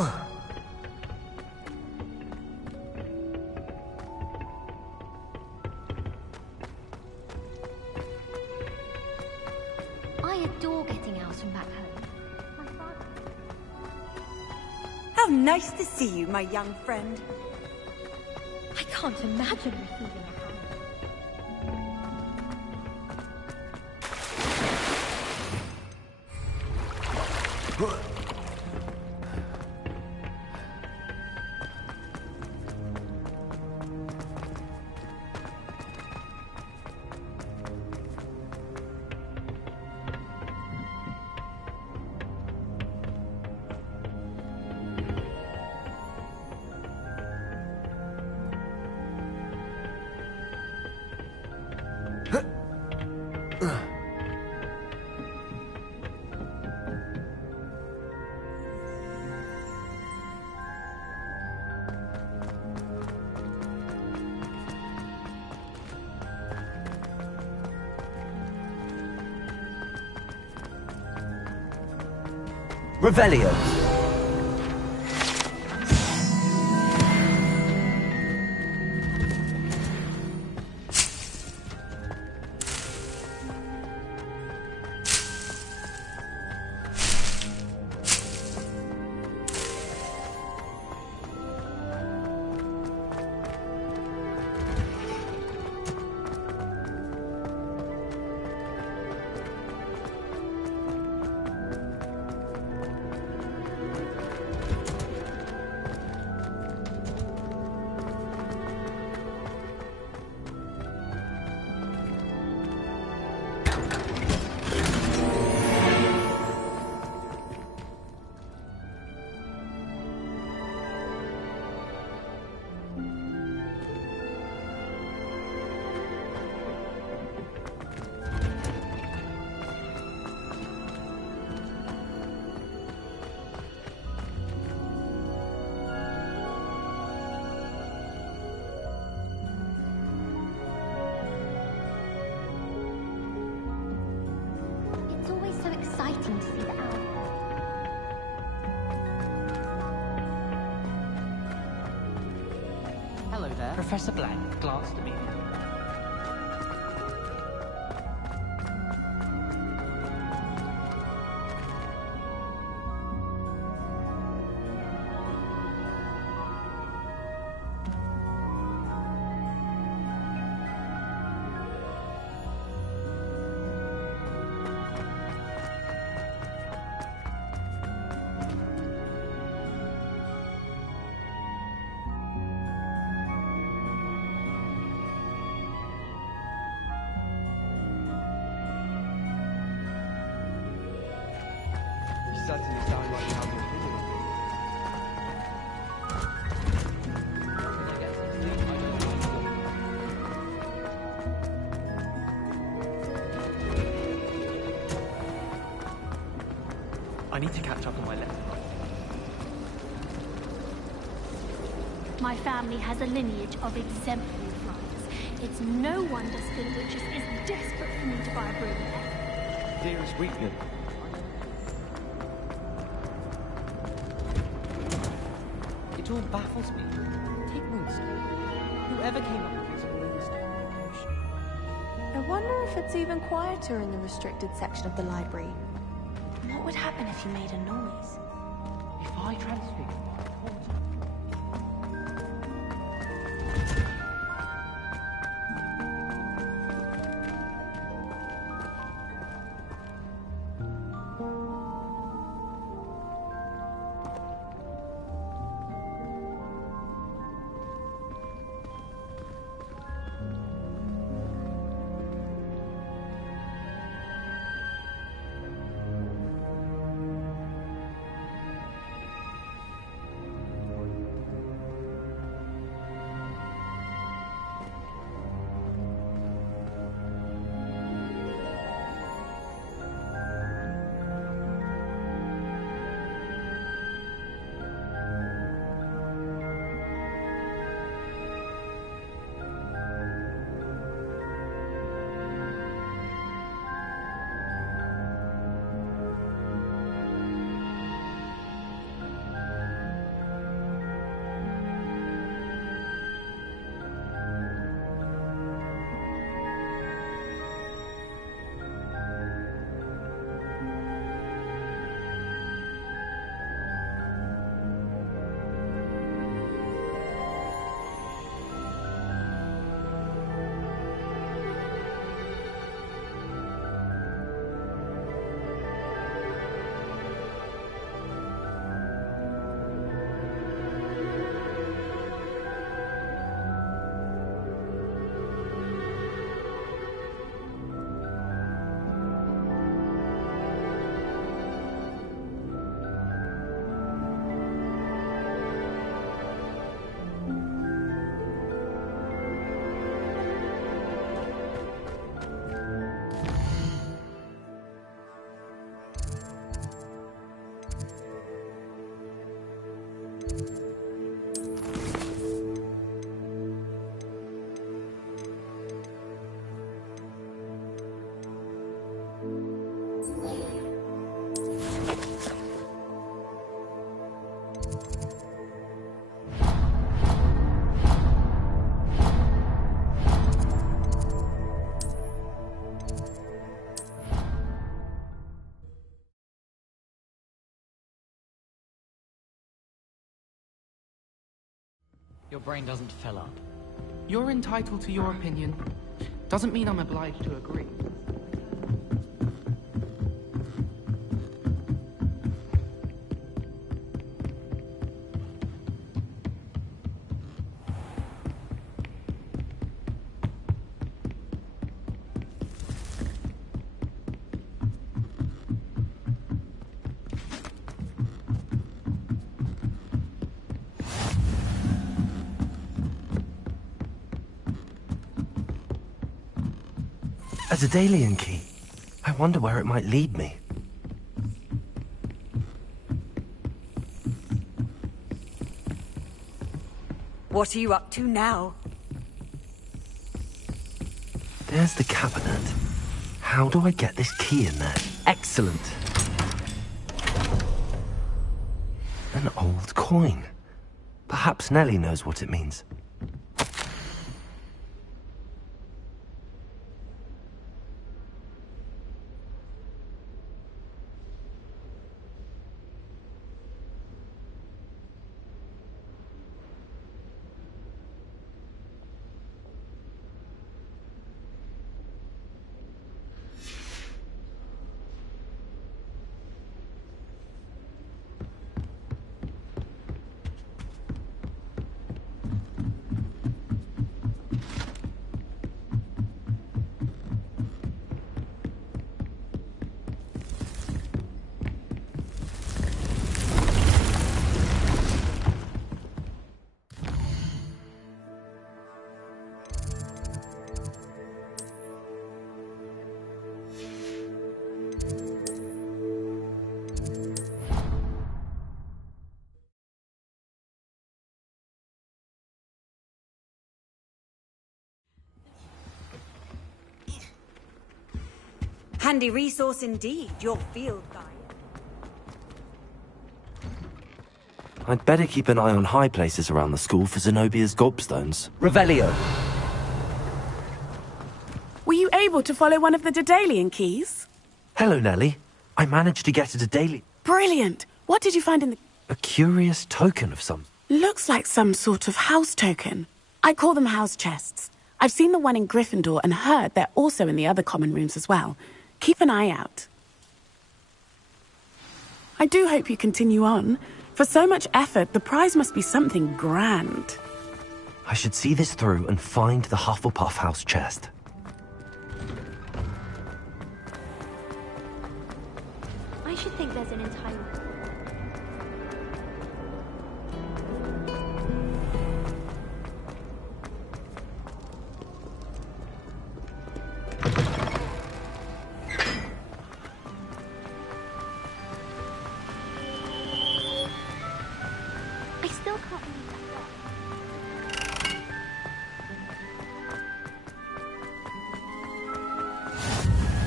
I adore getting out from back home. My father... How nice to see you, my young friend. I can't imagine receiving a hand. Revelio. It's always so exciting to see the owl. Hello there, Professor Blank. Glad to meet you. Certainly sound like you have an opinion on I need to catch up on my letter. My family has a lineage of exemplary flyers. It's no wonder Spindwitches is desperate for me to buy a broom. Dearest Weakling, It all baffles me. Take Moonstone. Whoever came up with this Moonstone potion. I wonder if it's even quieter in the restricted section of the library. What would happen if you made a noise? If I transfigured my portal. Your brain doesn't fill up. You're entitled to your opinion. Doesn't mean I'm obliged to agree. A Daedalian key. I wonder where it might lead me. What are you up to now? There's the cabinet. How do I get this key in there? Excellent. An old coin. Perhaps Nellie knows what it means. Handy resource indeed, your field guide. I'd better keep an eye on high places around the school for Zenobia's gobstones. Revelio. Were you able to follow one of the Daedalian keys? Hello, Nellie. I managed to get a Daedalian... Brilliant! What did you find in the... A curious token of some... Looks like some sort of house token. I call them house chests. I've seen the one in Gryffindor and heard they're also in the other common rooms as well. Keep an eye out. I do hope you continue on. For so much effort, the prize must be something grand. I should see this through and find the Hufflepuff house chest. I should think there's an entire... I still can't believe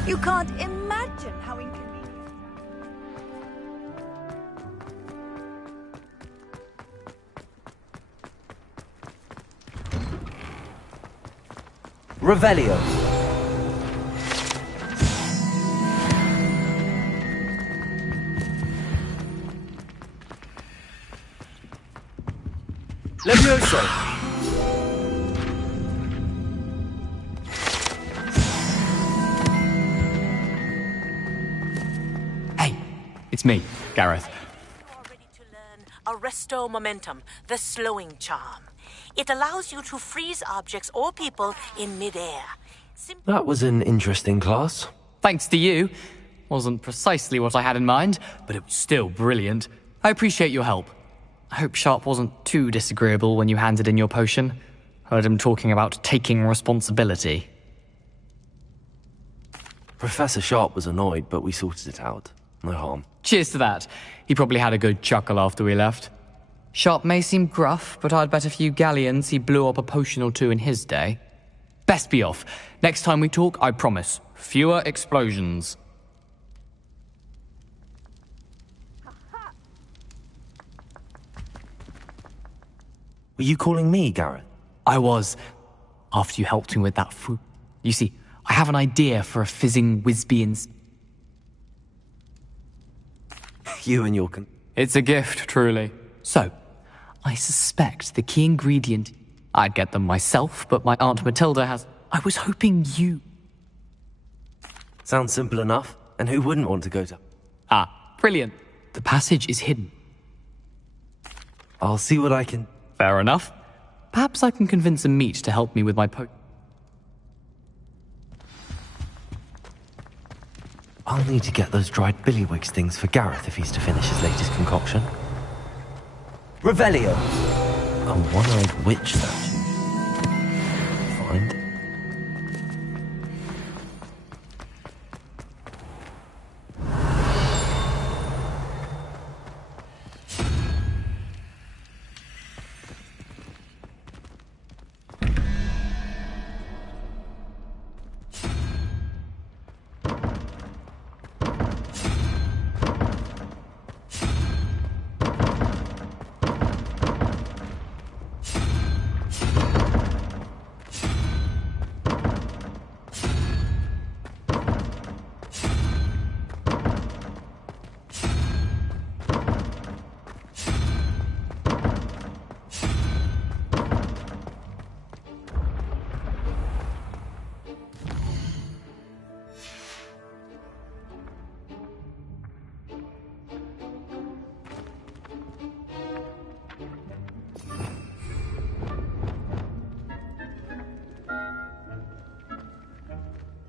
that. You can't imagine how inconvenient. Revelio. Levioso. Hey, it's me, Gareth. You are ready to learn Arresto Momentum, the slowing charm. It allows you to freeze objects or people in midair. That was an interesting class. Thanks to you. Wasn't precisely what I had in mind, but it was still brilliant. I appreciate your help. I hope Sharp wasn't too disagreeable when you handed in your potion. Heard him talking about taking responsibility. Professor Sharp was annoyed, but we sorted it out. No harm. Cheers to that. He probably had a good chuckle after we left. Sharp may seem gruff, but I'd bet a few galleons he blew up a potion or two in his day. Best be off. Next time we talk, I promise. Fewer explosions. Were you calling me, Garrett? I was. After you helped me with that fruit. You see, I have an idea for a fizzing Wisbians. You and your It's a gift, truly. So, I suspect the key ingredient... I'd get them myself, but my Aunt Matilda has... I was hoping you... Sounds simple enough. And who wouldn't want to go to... Ah, brilliant. The passage is hidden. I'll see what I can... Fair enough. Perhaps I can convince a meat to help me with my I'll need to get those dried billywigs things for Gareth if he's to finish his latest concoction. Revelio! A one-eyed witch statue. Find.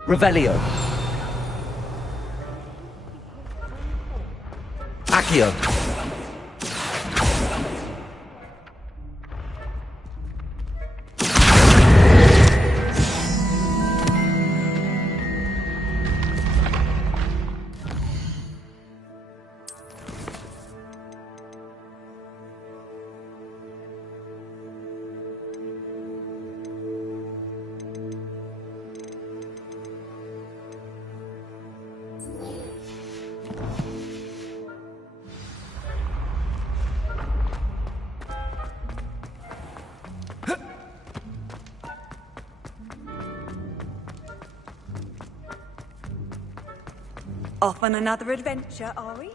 Revelio. Accio. Off on another adventure, are we?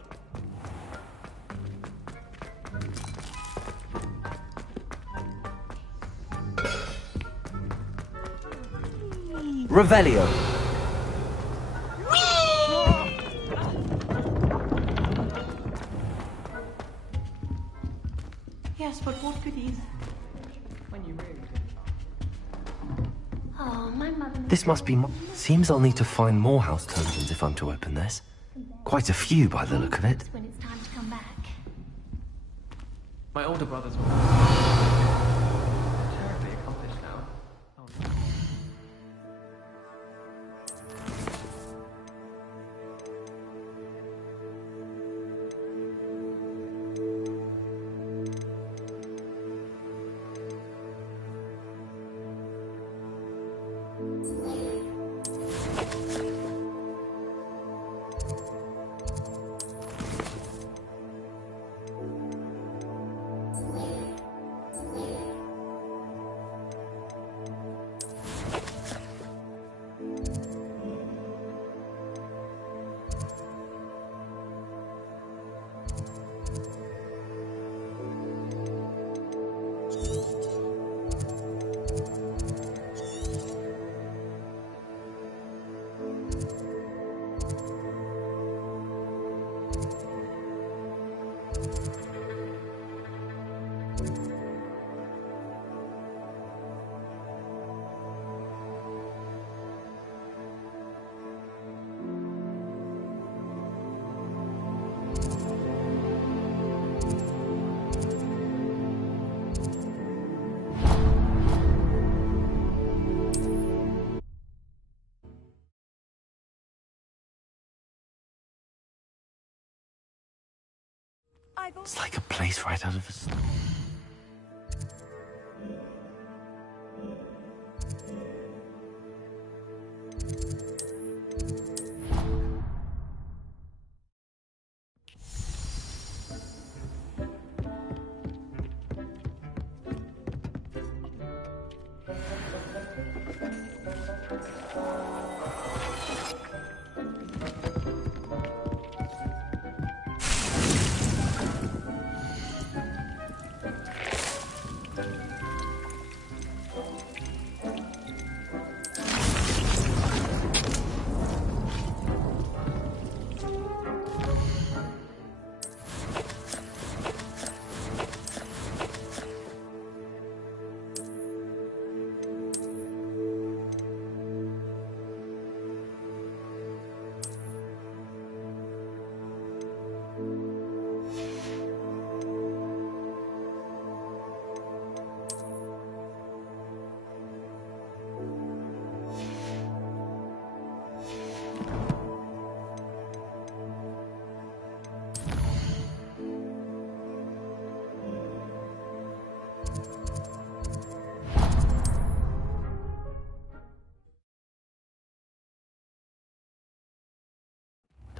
Revelio. Yes, but what good is when you really... Oh, my mother... This must be... Seems I'll need to find more house tokens if I'm to open this. Quite a few by the look of it. When it's time to come back. My older brothers were terribly accomplished now. Oh, no. It's like a place right out of a story.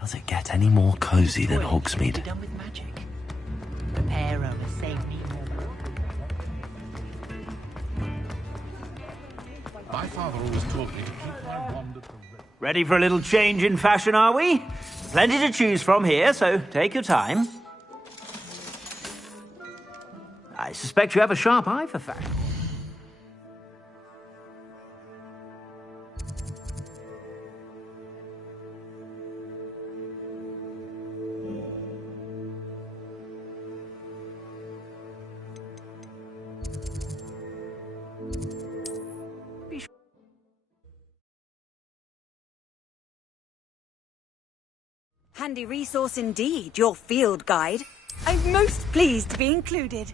Does it get any more cozy than Hogsmeade? Done with magic. Prepare over, save me more. My father always told me to keep my wand at the ready. Ready for a little change in fashion, are we? Plenty to choose from here, so take your time. I suspect you have a sharp eye for fashion. Handy resource indeed, your field guide. I'm most pleased to be included.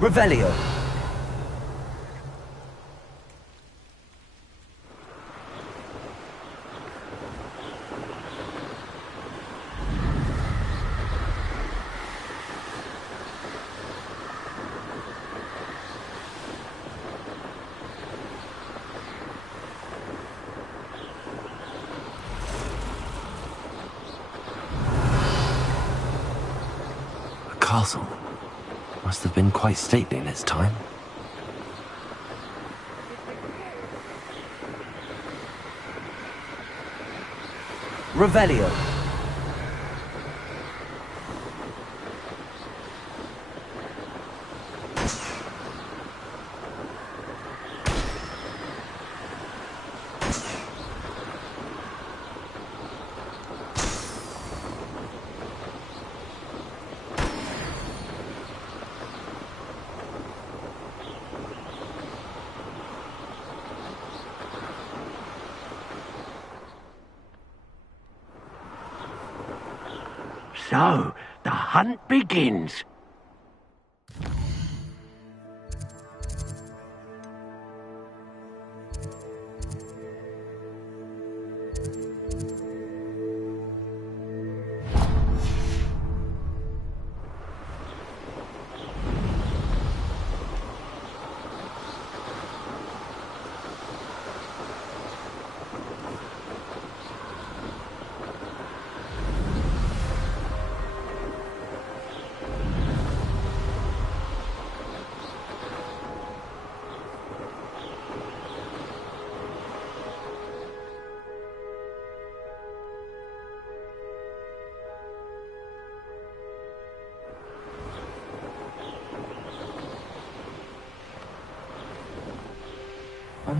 Revelio. A castle. Must have been quite stately in its time. Revelio. So, the hunt begins.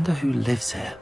wonder who lives here.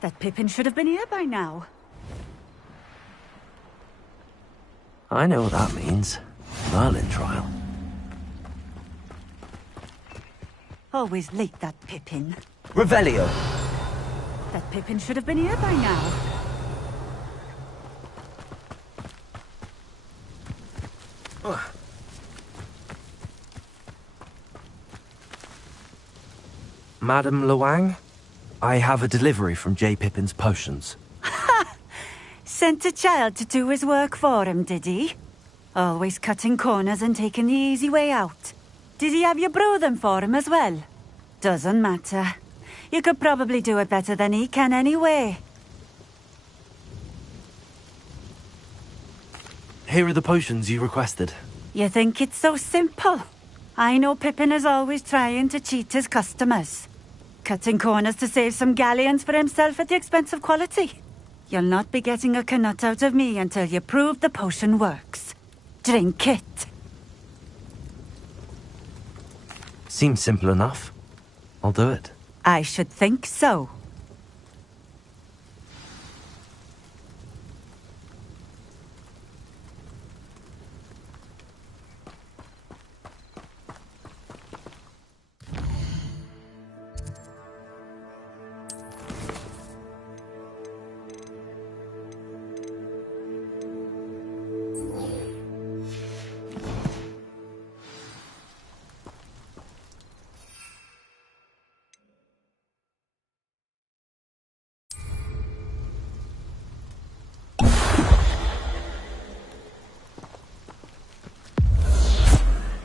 That Pippin should have been here by now. I know what that means. Merlin trial. Always late, that Pippin. Revelio! That Pippin should have been here by now. Madam Luang? I have a delivery from J. Pippin's potions. Sent a child to do his work for him, did he? Always cutting corners and taking the easy way out. Did he have you brew them for him as well? Doesn't matter. You could probably do it better than he can anyway. Here are the potions you requested. You think it's so simple? I know Pippin is always trying to cheat his customers. Cutting corners to save some galleons for himself at the expense of quality. You'll not be getting a canut out of me until you prove the potion works. Drink it. Seems simple enough. I'll do it. I should think so.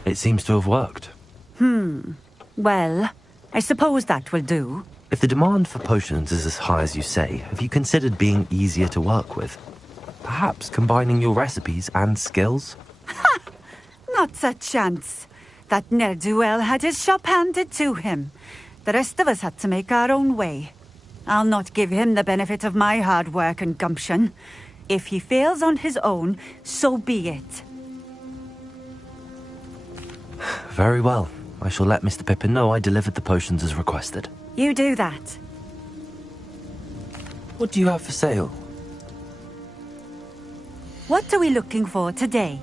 It seems to have worked. Well, I suppose that will do. If the demand for potions is as high as you say, have you considered being easier to work with? Perhaps combining your recipes and skills? Not a chance. That ne'er-do-well had his shop handed to him. The rest of us had to make our own way. I'll not give him the benefit of my hard work and gumption. If he fails on his own, so be it. Very well. I shall let Mr. Pippin know I delivered the potions as requested. You do that. What do you have for sale? What are we looking for today?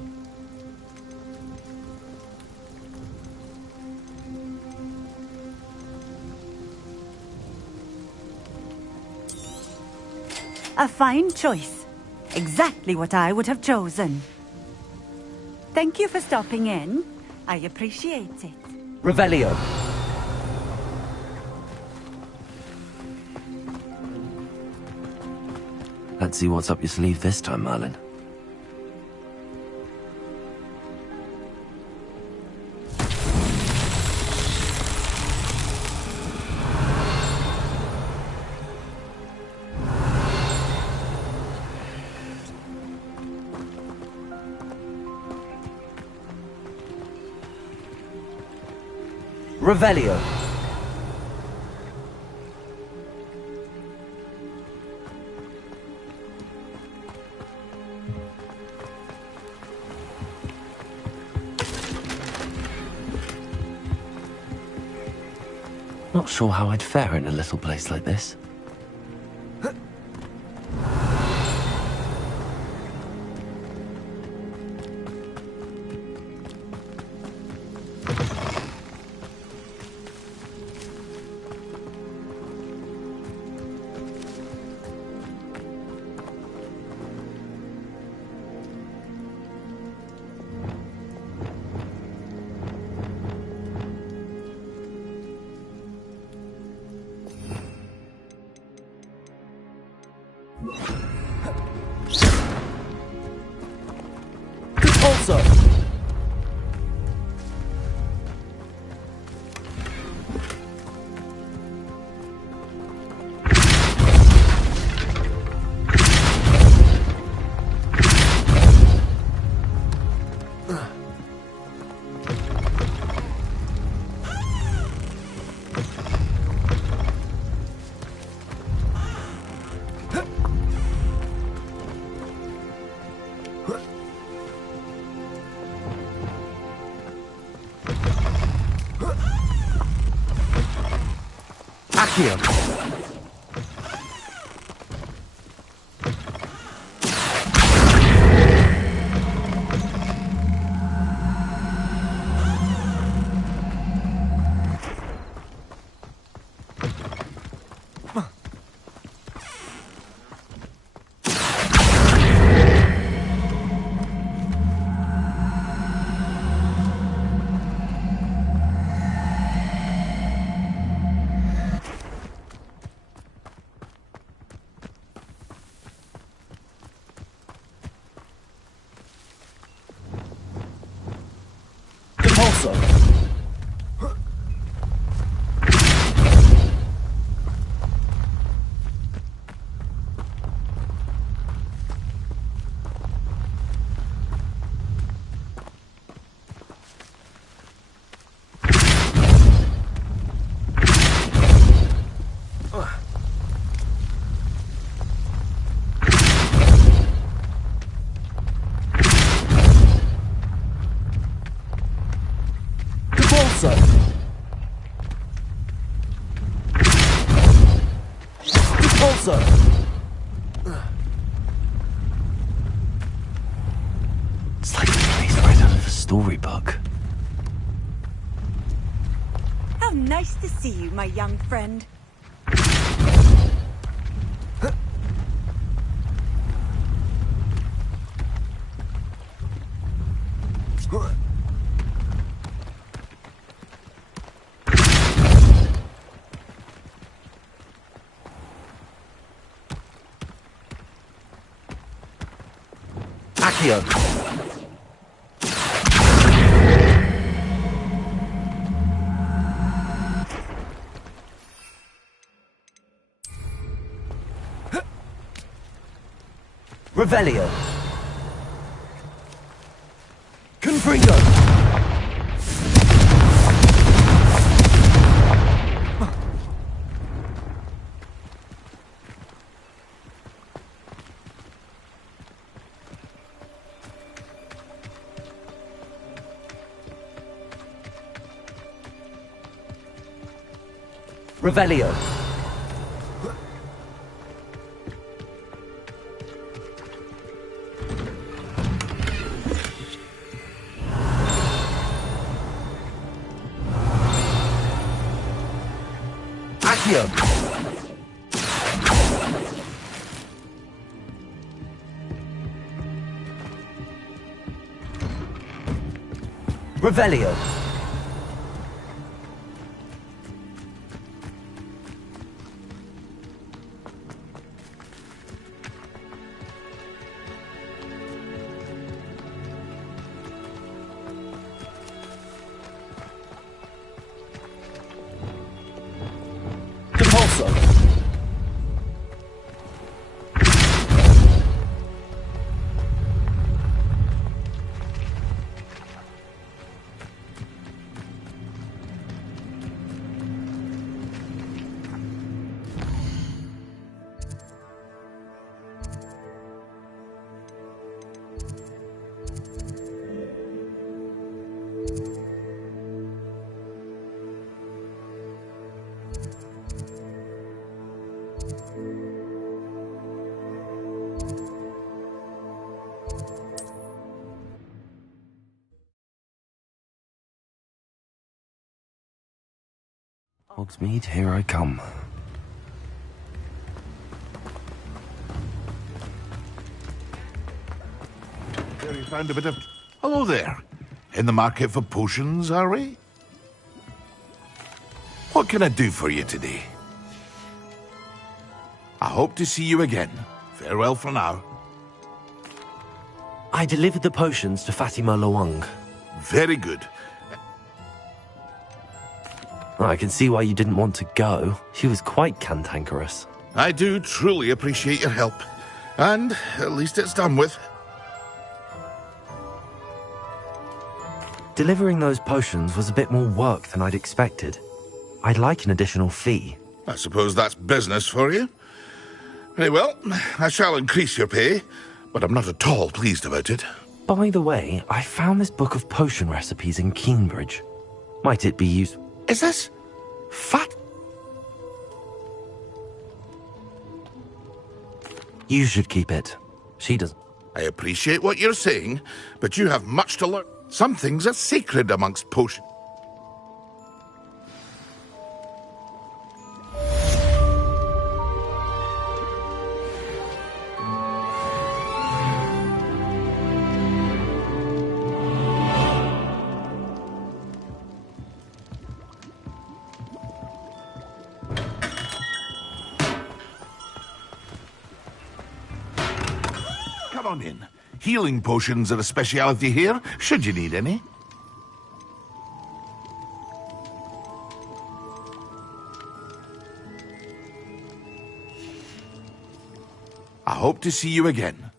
A fine choice. Exactly what I would have chosen. Thank you for stopping in. I appreciate it. Revelio. Let's see what's up your sleeve this time, Merlin. Revelio. Not sure how I'd fare in a little place like this. Also. Accio. It's like a place right out of a storybook. How nice to see you, my young friend. Accio. Revelio. Confringo. Revelio. Accio. Revelio. Compulso. Hogsmeade, here I come. There you found a bit of... Hello there. In the market for potions, are we? What can I do for you today? I hope to see you again. Farewell for now. I delivered the potions to Fatima Lawang. Very good. I can see why you didn't want to go. She was quite cantankerous. I do truly appreciate your help. And at least it's done with. Delivering those potions was a bit more work than I'd expected. I'd like an additional fee. I suppose that's business for you. Very well, I shall increase your pay, but I'm not at all pleased about it. By the way, I found this book of potion recipes in Cambridge. Might it be used... Is this... Fat... You should keep it. She doesn't. I appreciate what you're saying, but you have much to learn. Some things are sacred amongst potions. Come on in. Healing potions are a speciality here, should you need any. I hope to see you again.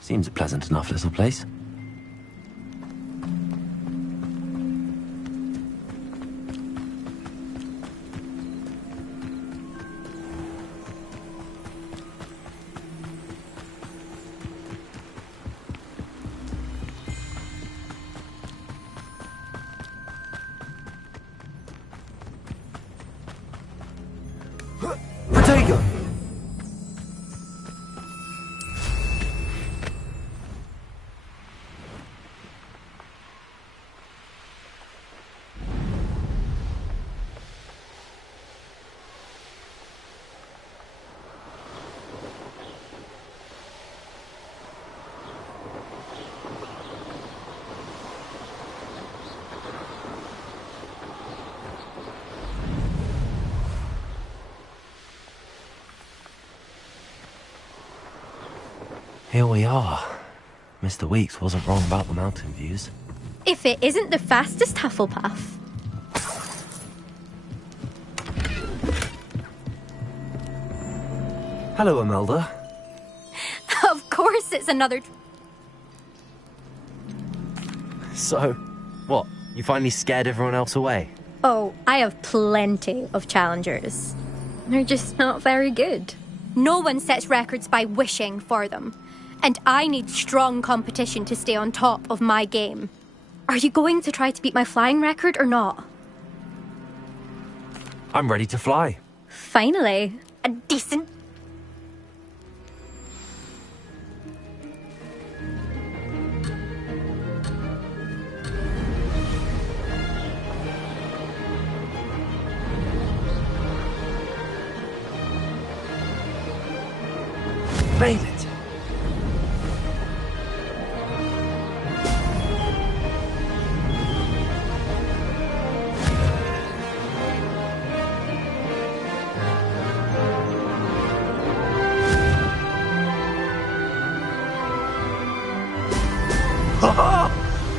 Seems a pleasant enough little place. Protego! Here we are. Mr. Weeks wasn't wrong about the mountain views. If it isn't the fastest Hufflepuff. Hello, Imelda. Of course it's another... So, what? You finally scared everyone else away? Oh, I have plenty of challengers. They're just not very good. No one sets records by wishing for them. And I need strong competition to stay on top of my game. Are you going to try to beat my flying record or not? I'm ready to fly. Finally, a decent... Made it!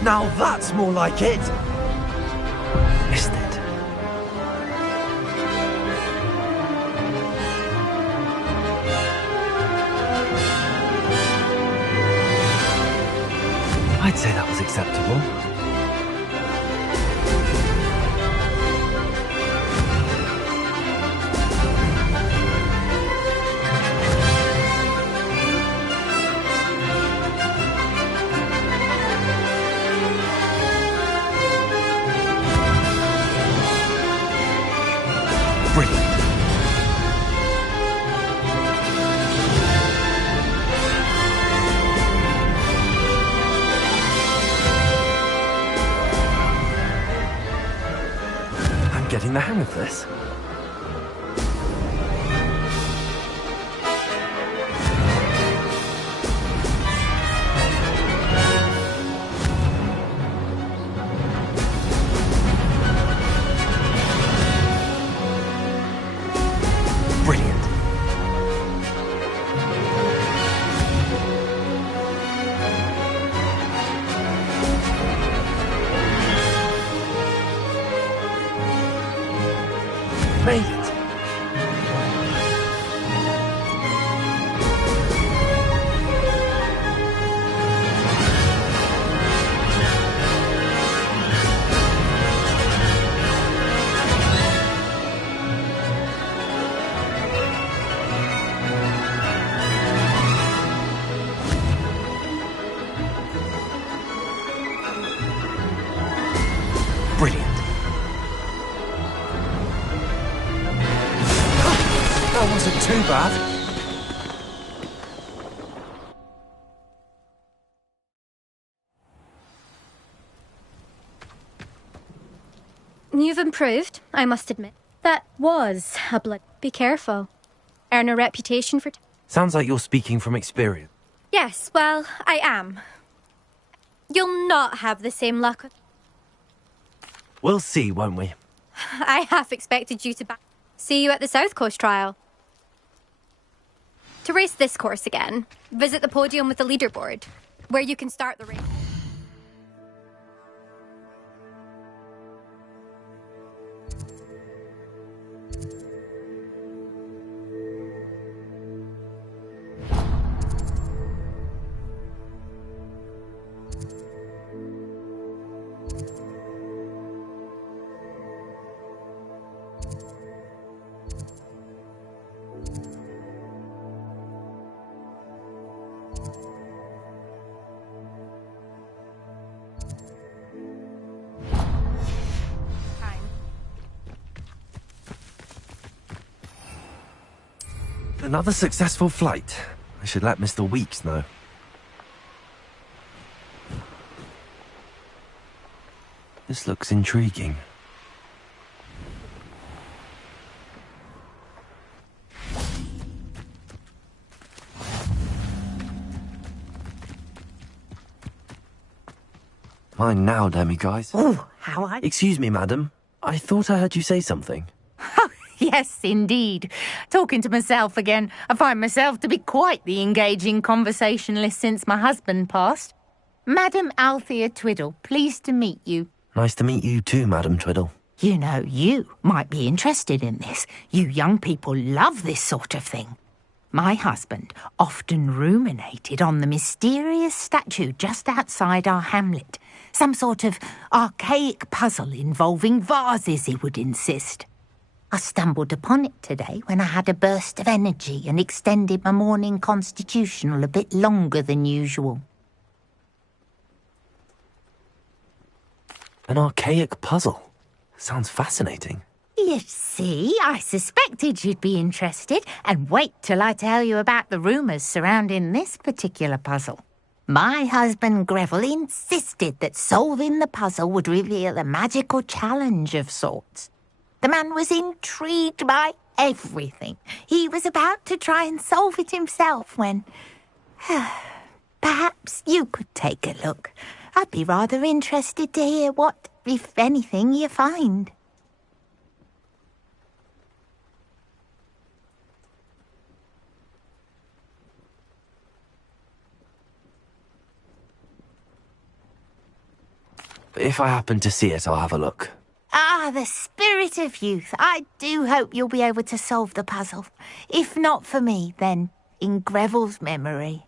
Now that's more like it! Missed it. I'd say that was acceptable. Brilliant. I'm getting the hang of this. Brilliant. Made it. Brilliant. That wasn't too bad. You've improved, I must admit. That was a blood. Be careful. Earn a reputation for... Sounds like you're speaking from experience. Yes, well, I am. You'll not have the same luck. We'll see, won't we? I half expected you to see you at the South Coast trial. To race this course again, visit the podium with the leaderboard, where you can start the race. Another successful flight. I should let Mr. Weeks know. This looks intriguing. Mine now, demiguise. Oh, how I... Excuse me, madam. I thought I heard you say something. Yes, indeed. Talking to myself again. I find myself to be quite the engaging conversationalist since my husband passed. Madam Althea Twiddle, pleased to meet you. Nice to meet you too, Madam Twiddle. You know, you might be interested in this. You young people love this sort of thing. My husband often ruminated on the mysterious statue just outside our hamlet. Some sort of archaic puzzle involving vases, he would insist. I stumbled upon it today when I had a burst of energy and extended my morning constitutional a bit longer than usual. An archaic puzzle. Sounds fascinating. You see, I suspected you'd be interested, and wait till I tell you about the rumours surrounding this particular puzzle. My husband Greville insisted that solving the puzzle would reveal a magical challenge of sorts. The man was intrigued by everything. He was about to try and solve it himself when... Perhaps you could take a look. I'd be rather interested to hear what, if anything, you find. If I happen to see it, I'll have a look. Ah, the spirit of youth. I do hope you'll be able to solve the puzzle. If not for me, then in Greville's memory.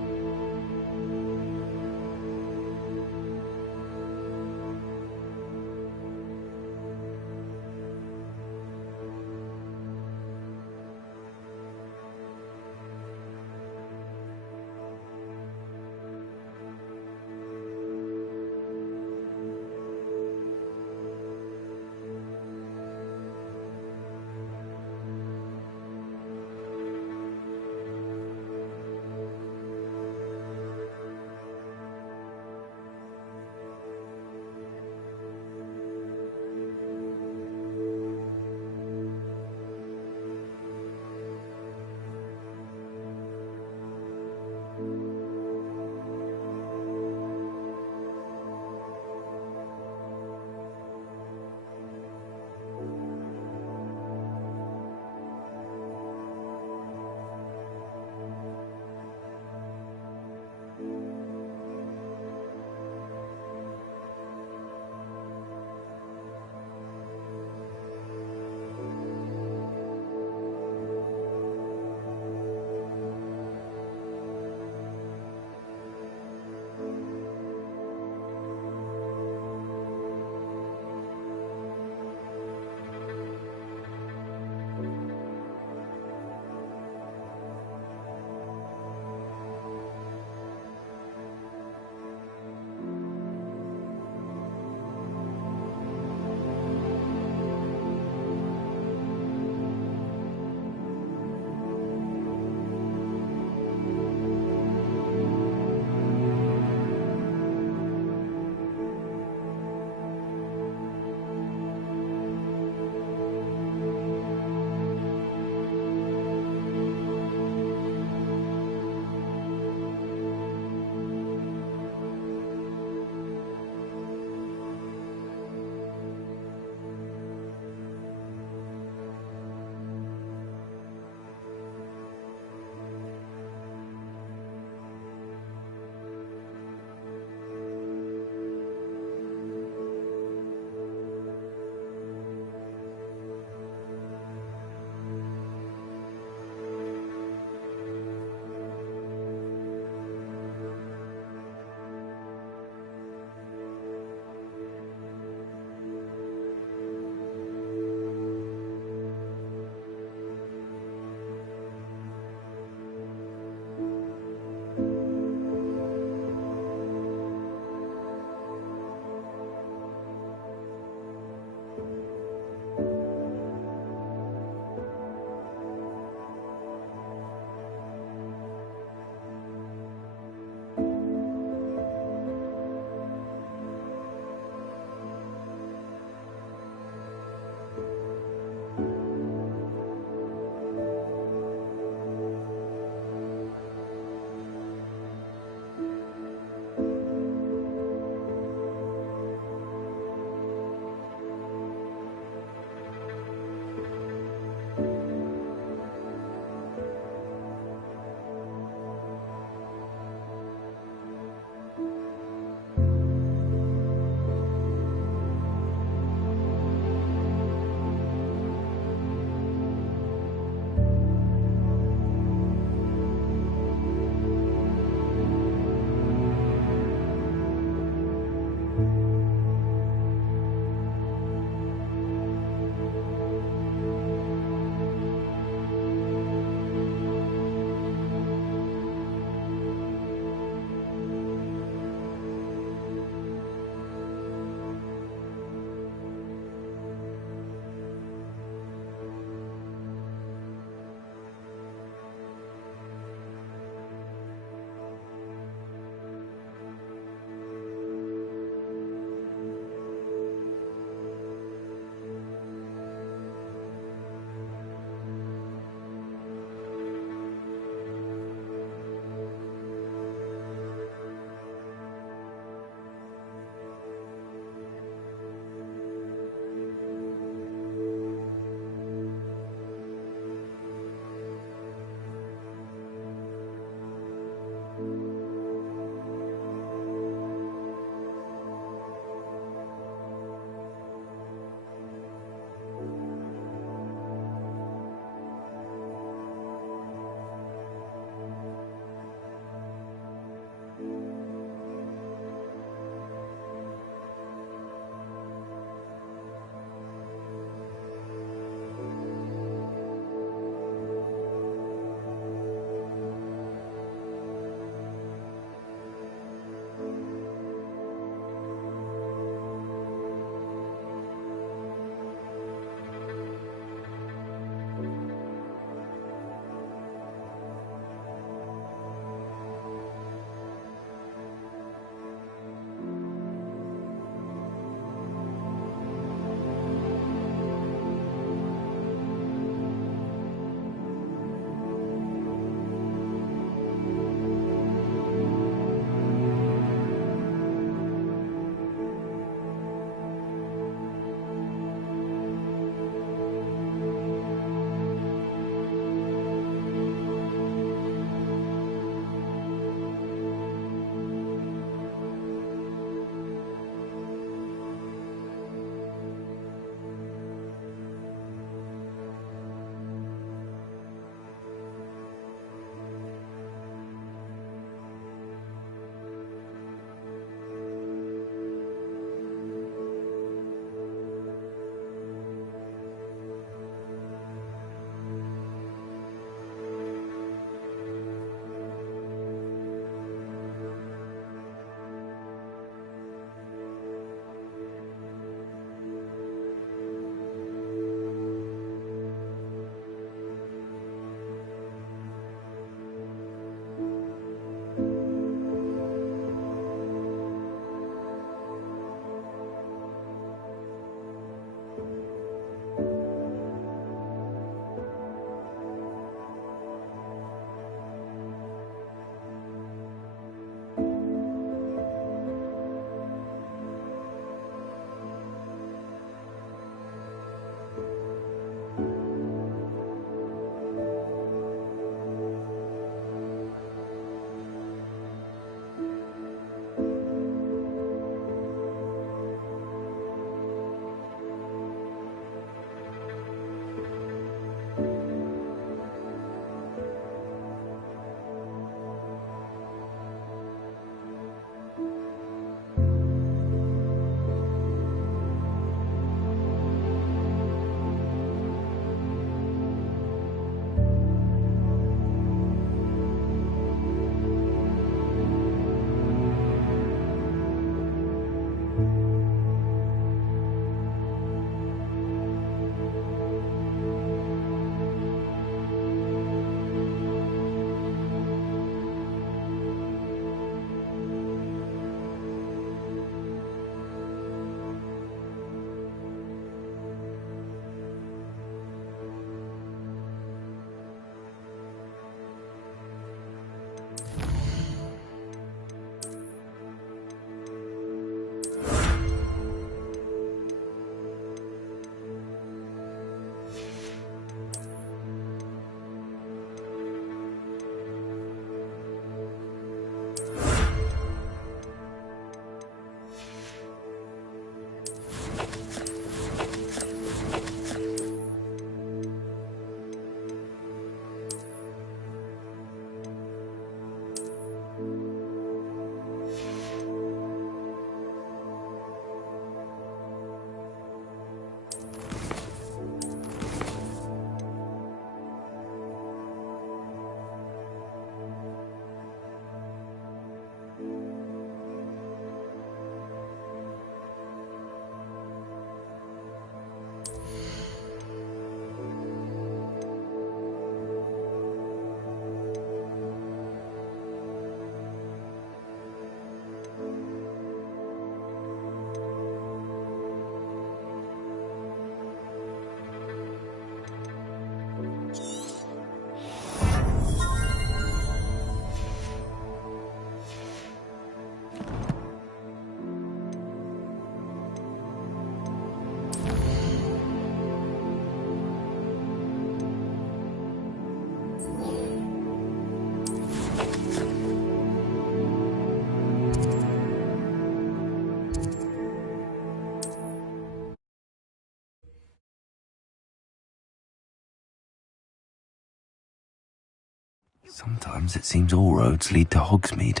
Sometimes it seems all roads lead to Hogsmeade.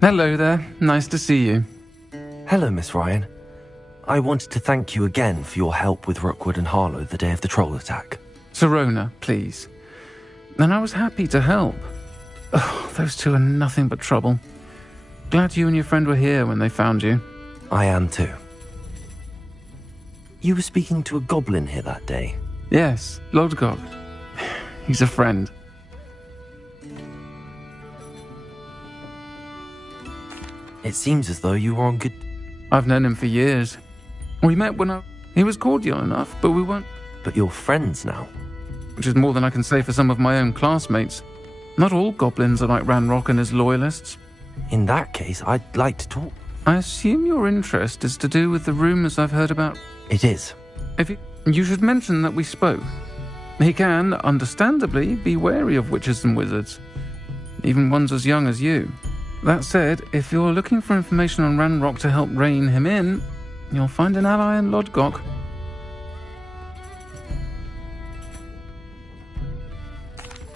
Hello there. Nice to see you. Hello, Miss Ryan. I wanted to thank you again for your help with Rookwood and Harlow the day of the troll attack. Sirona, please. And I was happy to help. Oh, those two are nothing but trouble. Glad you and your friend were here when they found you. I am too. You were speaking to a goblin here that day? Yes, Lodgok. He's a friend. It seems as though you were on good... I've known him for years. We met when he was cordial enough, but we weren't... But you're friends now? Which is more than I can say for some of my own classmates. Not all goblins are like Ranrock and his loyalists. In that case, I'd like to talk. I assume your interest is to do with the rumours I've heard about... It is. You should mention that we spoke. He can, understandably, be wary of witches and wizards. Even ones as young as you. That said, if you're looking for information on Ranrock to help rein him in, you'll find an ally in Lodgok.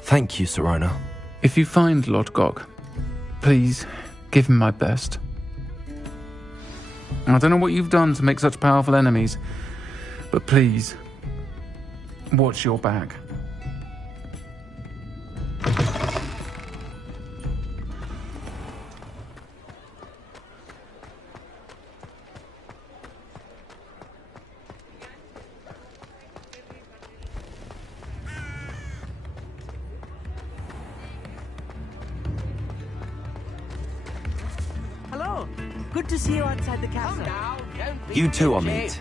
Thank you, Sirona. If you find Lodgok, please give him my best. I don't know what you've done to make such powerful enemies, but please, watch your back. Hello. Good to see you outside the castle. You too, Amit.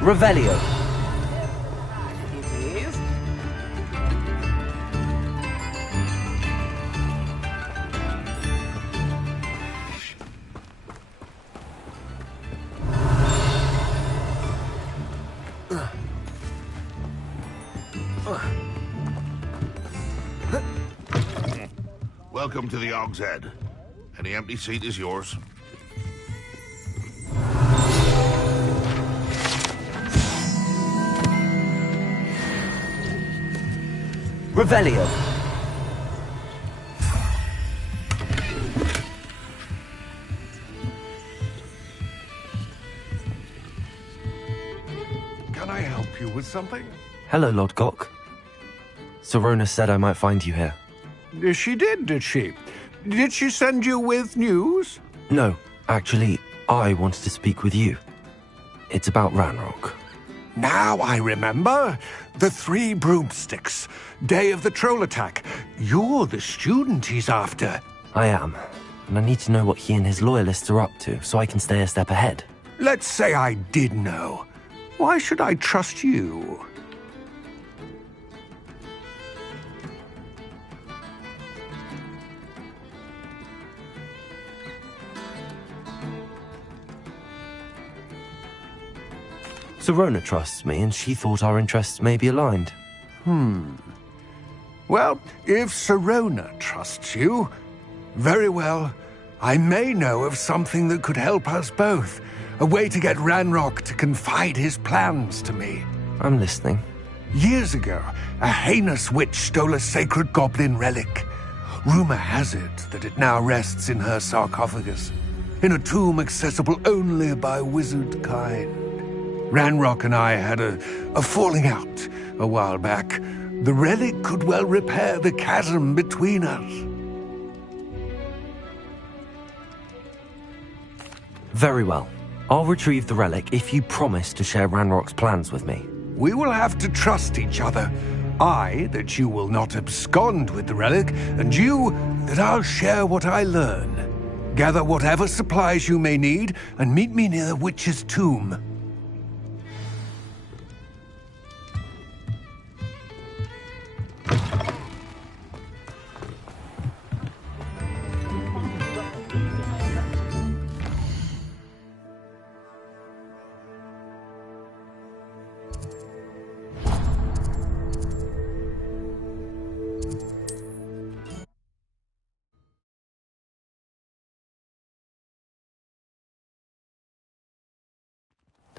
Revelio. It is. Welcome to the Og's Head. Any empty seat is yours. Revelio. Can I help you with something? Hello, Lodgok. Sirona said I might find you here. She did she? Did she send you with news? No, actually, I wanted to speak with you. It's about Ranrock. Now I remember. The 3 broomsticks. Day of the troll attack. You're the student he's after. I am. And I need to know what he and his loyalists are up to, so I can stay a step ahead. Let's say I did know. Why should I trust you? Sirona trusts me, and she thought our interests may be aligned. Well, if Sirona trusts you, very well. I may know of something that could help us both. A way to get Ranrock to confide his plans to me. I'm listening. Years ago, a heinous witch stole a sacred goblin relic. Rumor has it that it now rests in her sarcophagus, in a tomb accessible only by wizard kind. Ranrock and I had a falling out a while back. The relic could well repair the chasm between us. Very well. I'll retrieve the relic if you promise to share Ranrock's plans with me. We will have to trust each other. I, that you will not abscond with the relic, and you, that I'll share what I learn. Gather whatever supplies you may need, and meet me near the witch's tomb.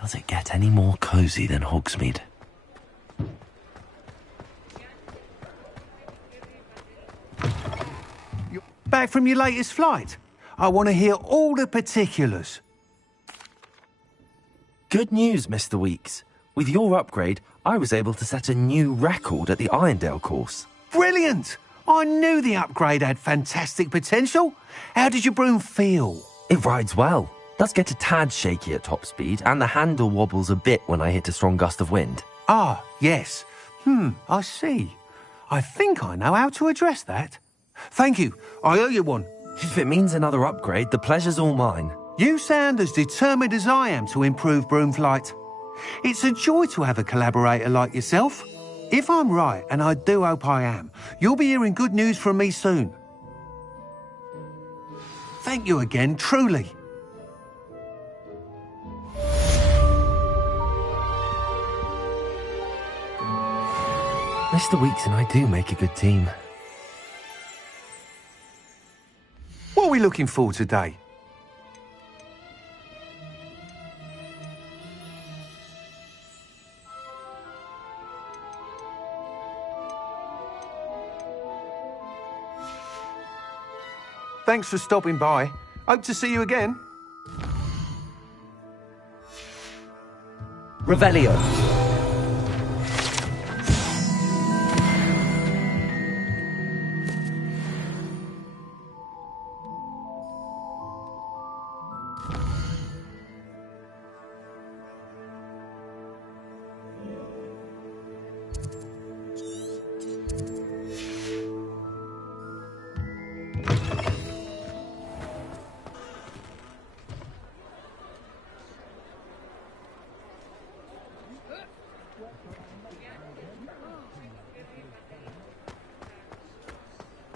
Does it get any more cosy than Hogsmeade? Back from your latest flight? I want to hear all the particulars. Good news, Mr. Weeks. With your upgrade, I was able to set a new record at the Irondale course. Brilliant! I knew the upgrade had fantastic potential. How did your broom feel? It rides well. Does get a tad shaky at top speed, and the handle wobbles a bit when I hit a strong gust of wind. Ah, yes. I see. I think I know how to address that. Thank you. I owe you one. If it means another upgrade, the pleasure's all mine. You sound as determined as I am to improve broom flight. It's a joy to have a collaborator like yourself. If I'm right, and I do hope I am, you'll be hearing good news from me soon. Thank you again, truly. Mr. Weeks and I do make a good team. What are we looking for today? Thanks for stopping by. Hope to see you again. Revelio.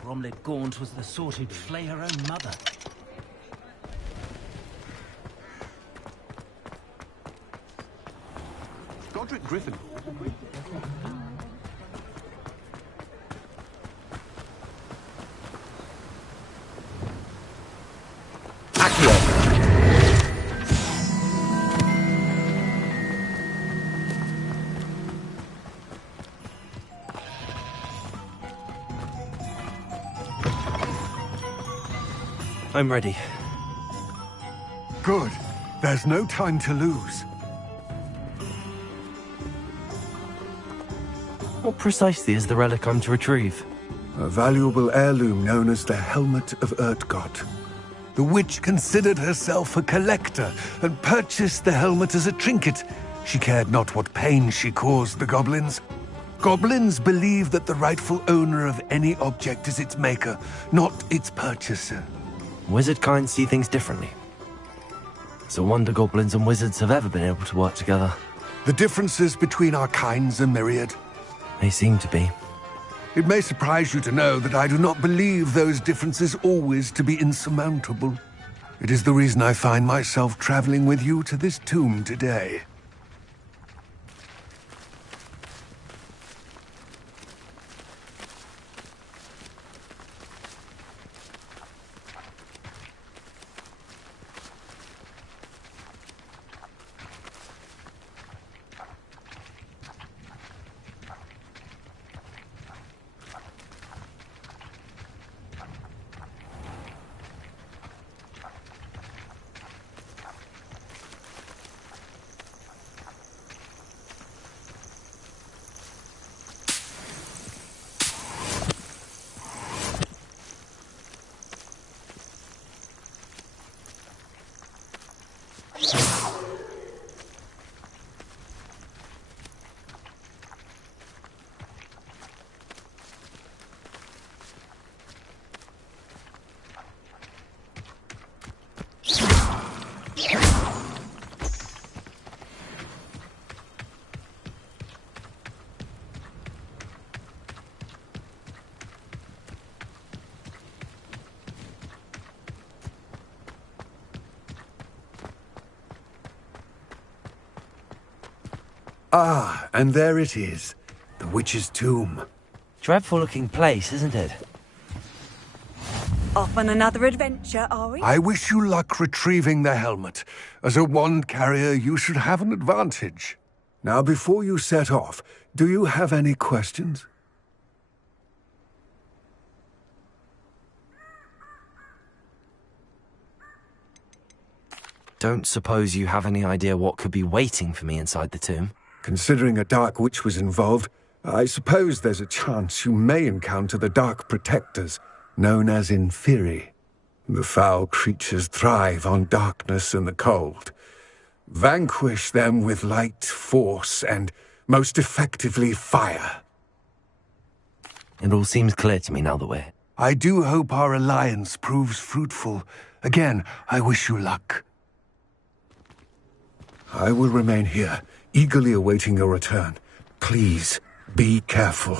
Bromley Gaunt was the sort who'd flay her own mother. Godric Griffin. I'm ready. Good. There's no time to lose. What precisely is the relic I'm to retrieve? A valuable heirloom known as the Helmet of Urtgott. The witch considered herself a collector and purchased the helmet as a trinket. She cared not what pain she caused the goblins. Goblins believe that the rightful owner of any object is its maker, not its purchaser. Wizard kind see things differently. It's a wonder goblins and wizards have ever been able to work together. The differences between our kinds are myriad. They seem to be. It may surprise you to know that I do not believe those differences always to be insurmountable. It is the reason I find myself traveling with you to this tomb today. Ah, and there it is. The witch's tomb. Dreadful looking place, isn't it? Off on another adventure, are we? I wish you luck retrieving the helmet. As a wand carrier, you should have an advantage. Now, before you set off, do you have any questions? Don't suppose you have any idea what could be waiting for me inside the tomb? Considering a Dark Witch was involved, I suppose there's a chance you may encounter the Dark Protectors, known as Inferi. The foul creatures thrive on darkness and the cold. Vanquish them with light, force, and, most effectively, fire. It all seems clear to me now that we're... I do hope our alliance proves fruitful. Again, I wish you luck. I will remain here, eagerly awaiting your return. Please, be careful.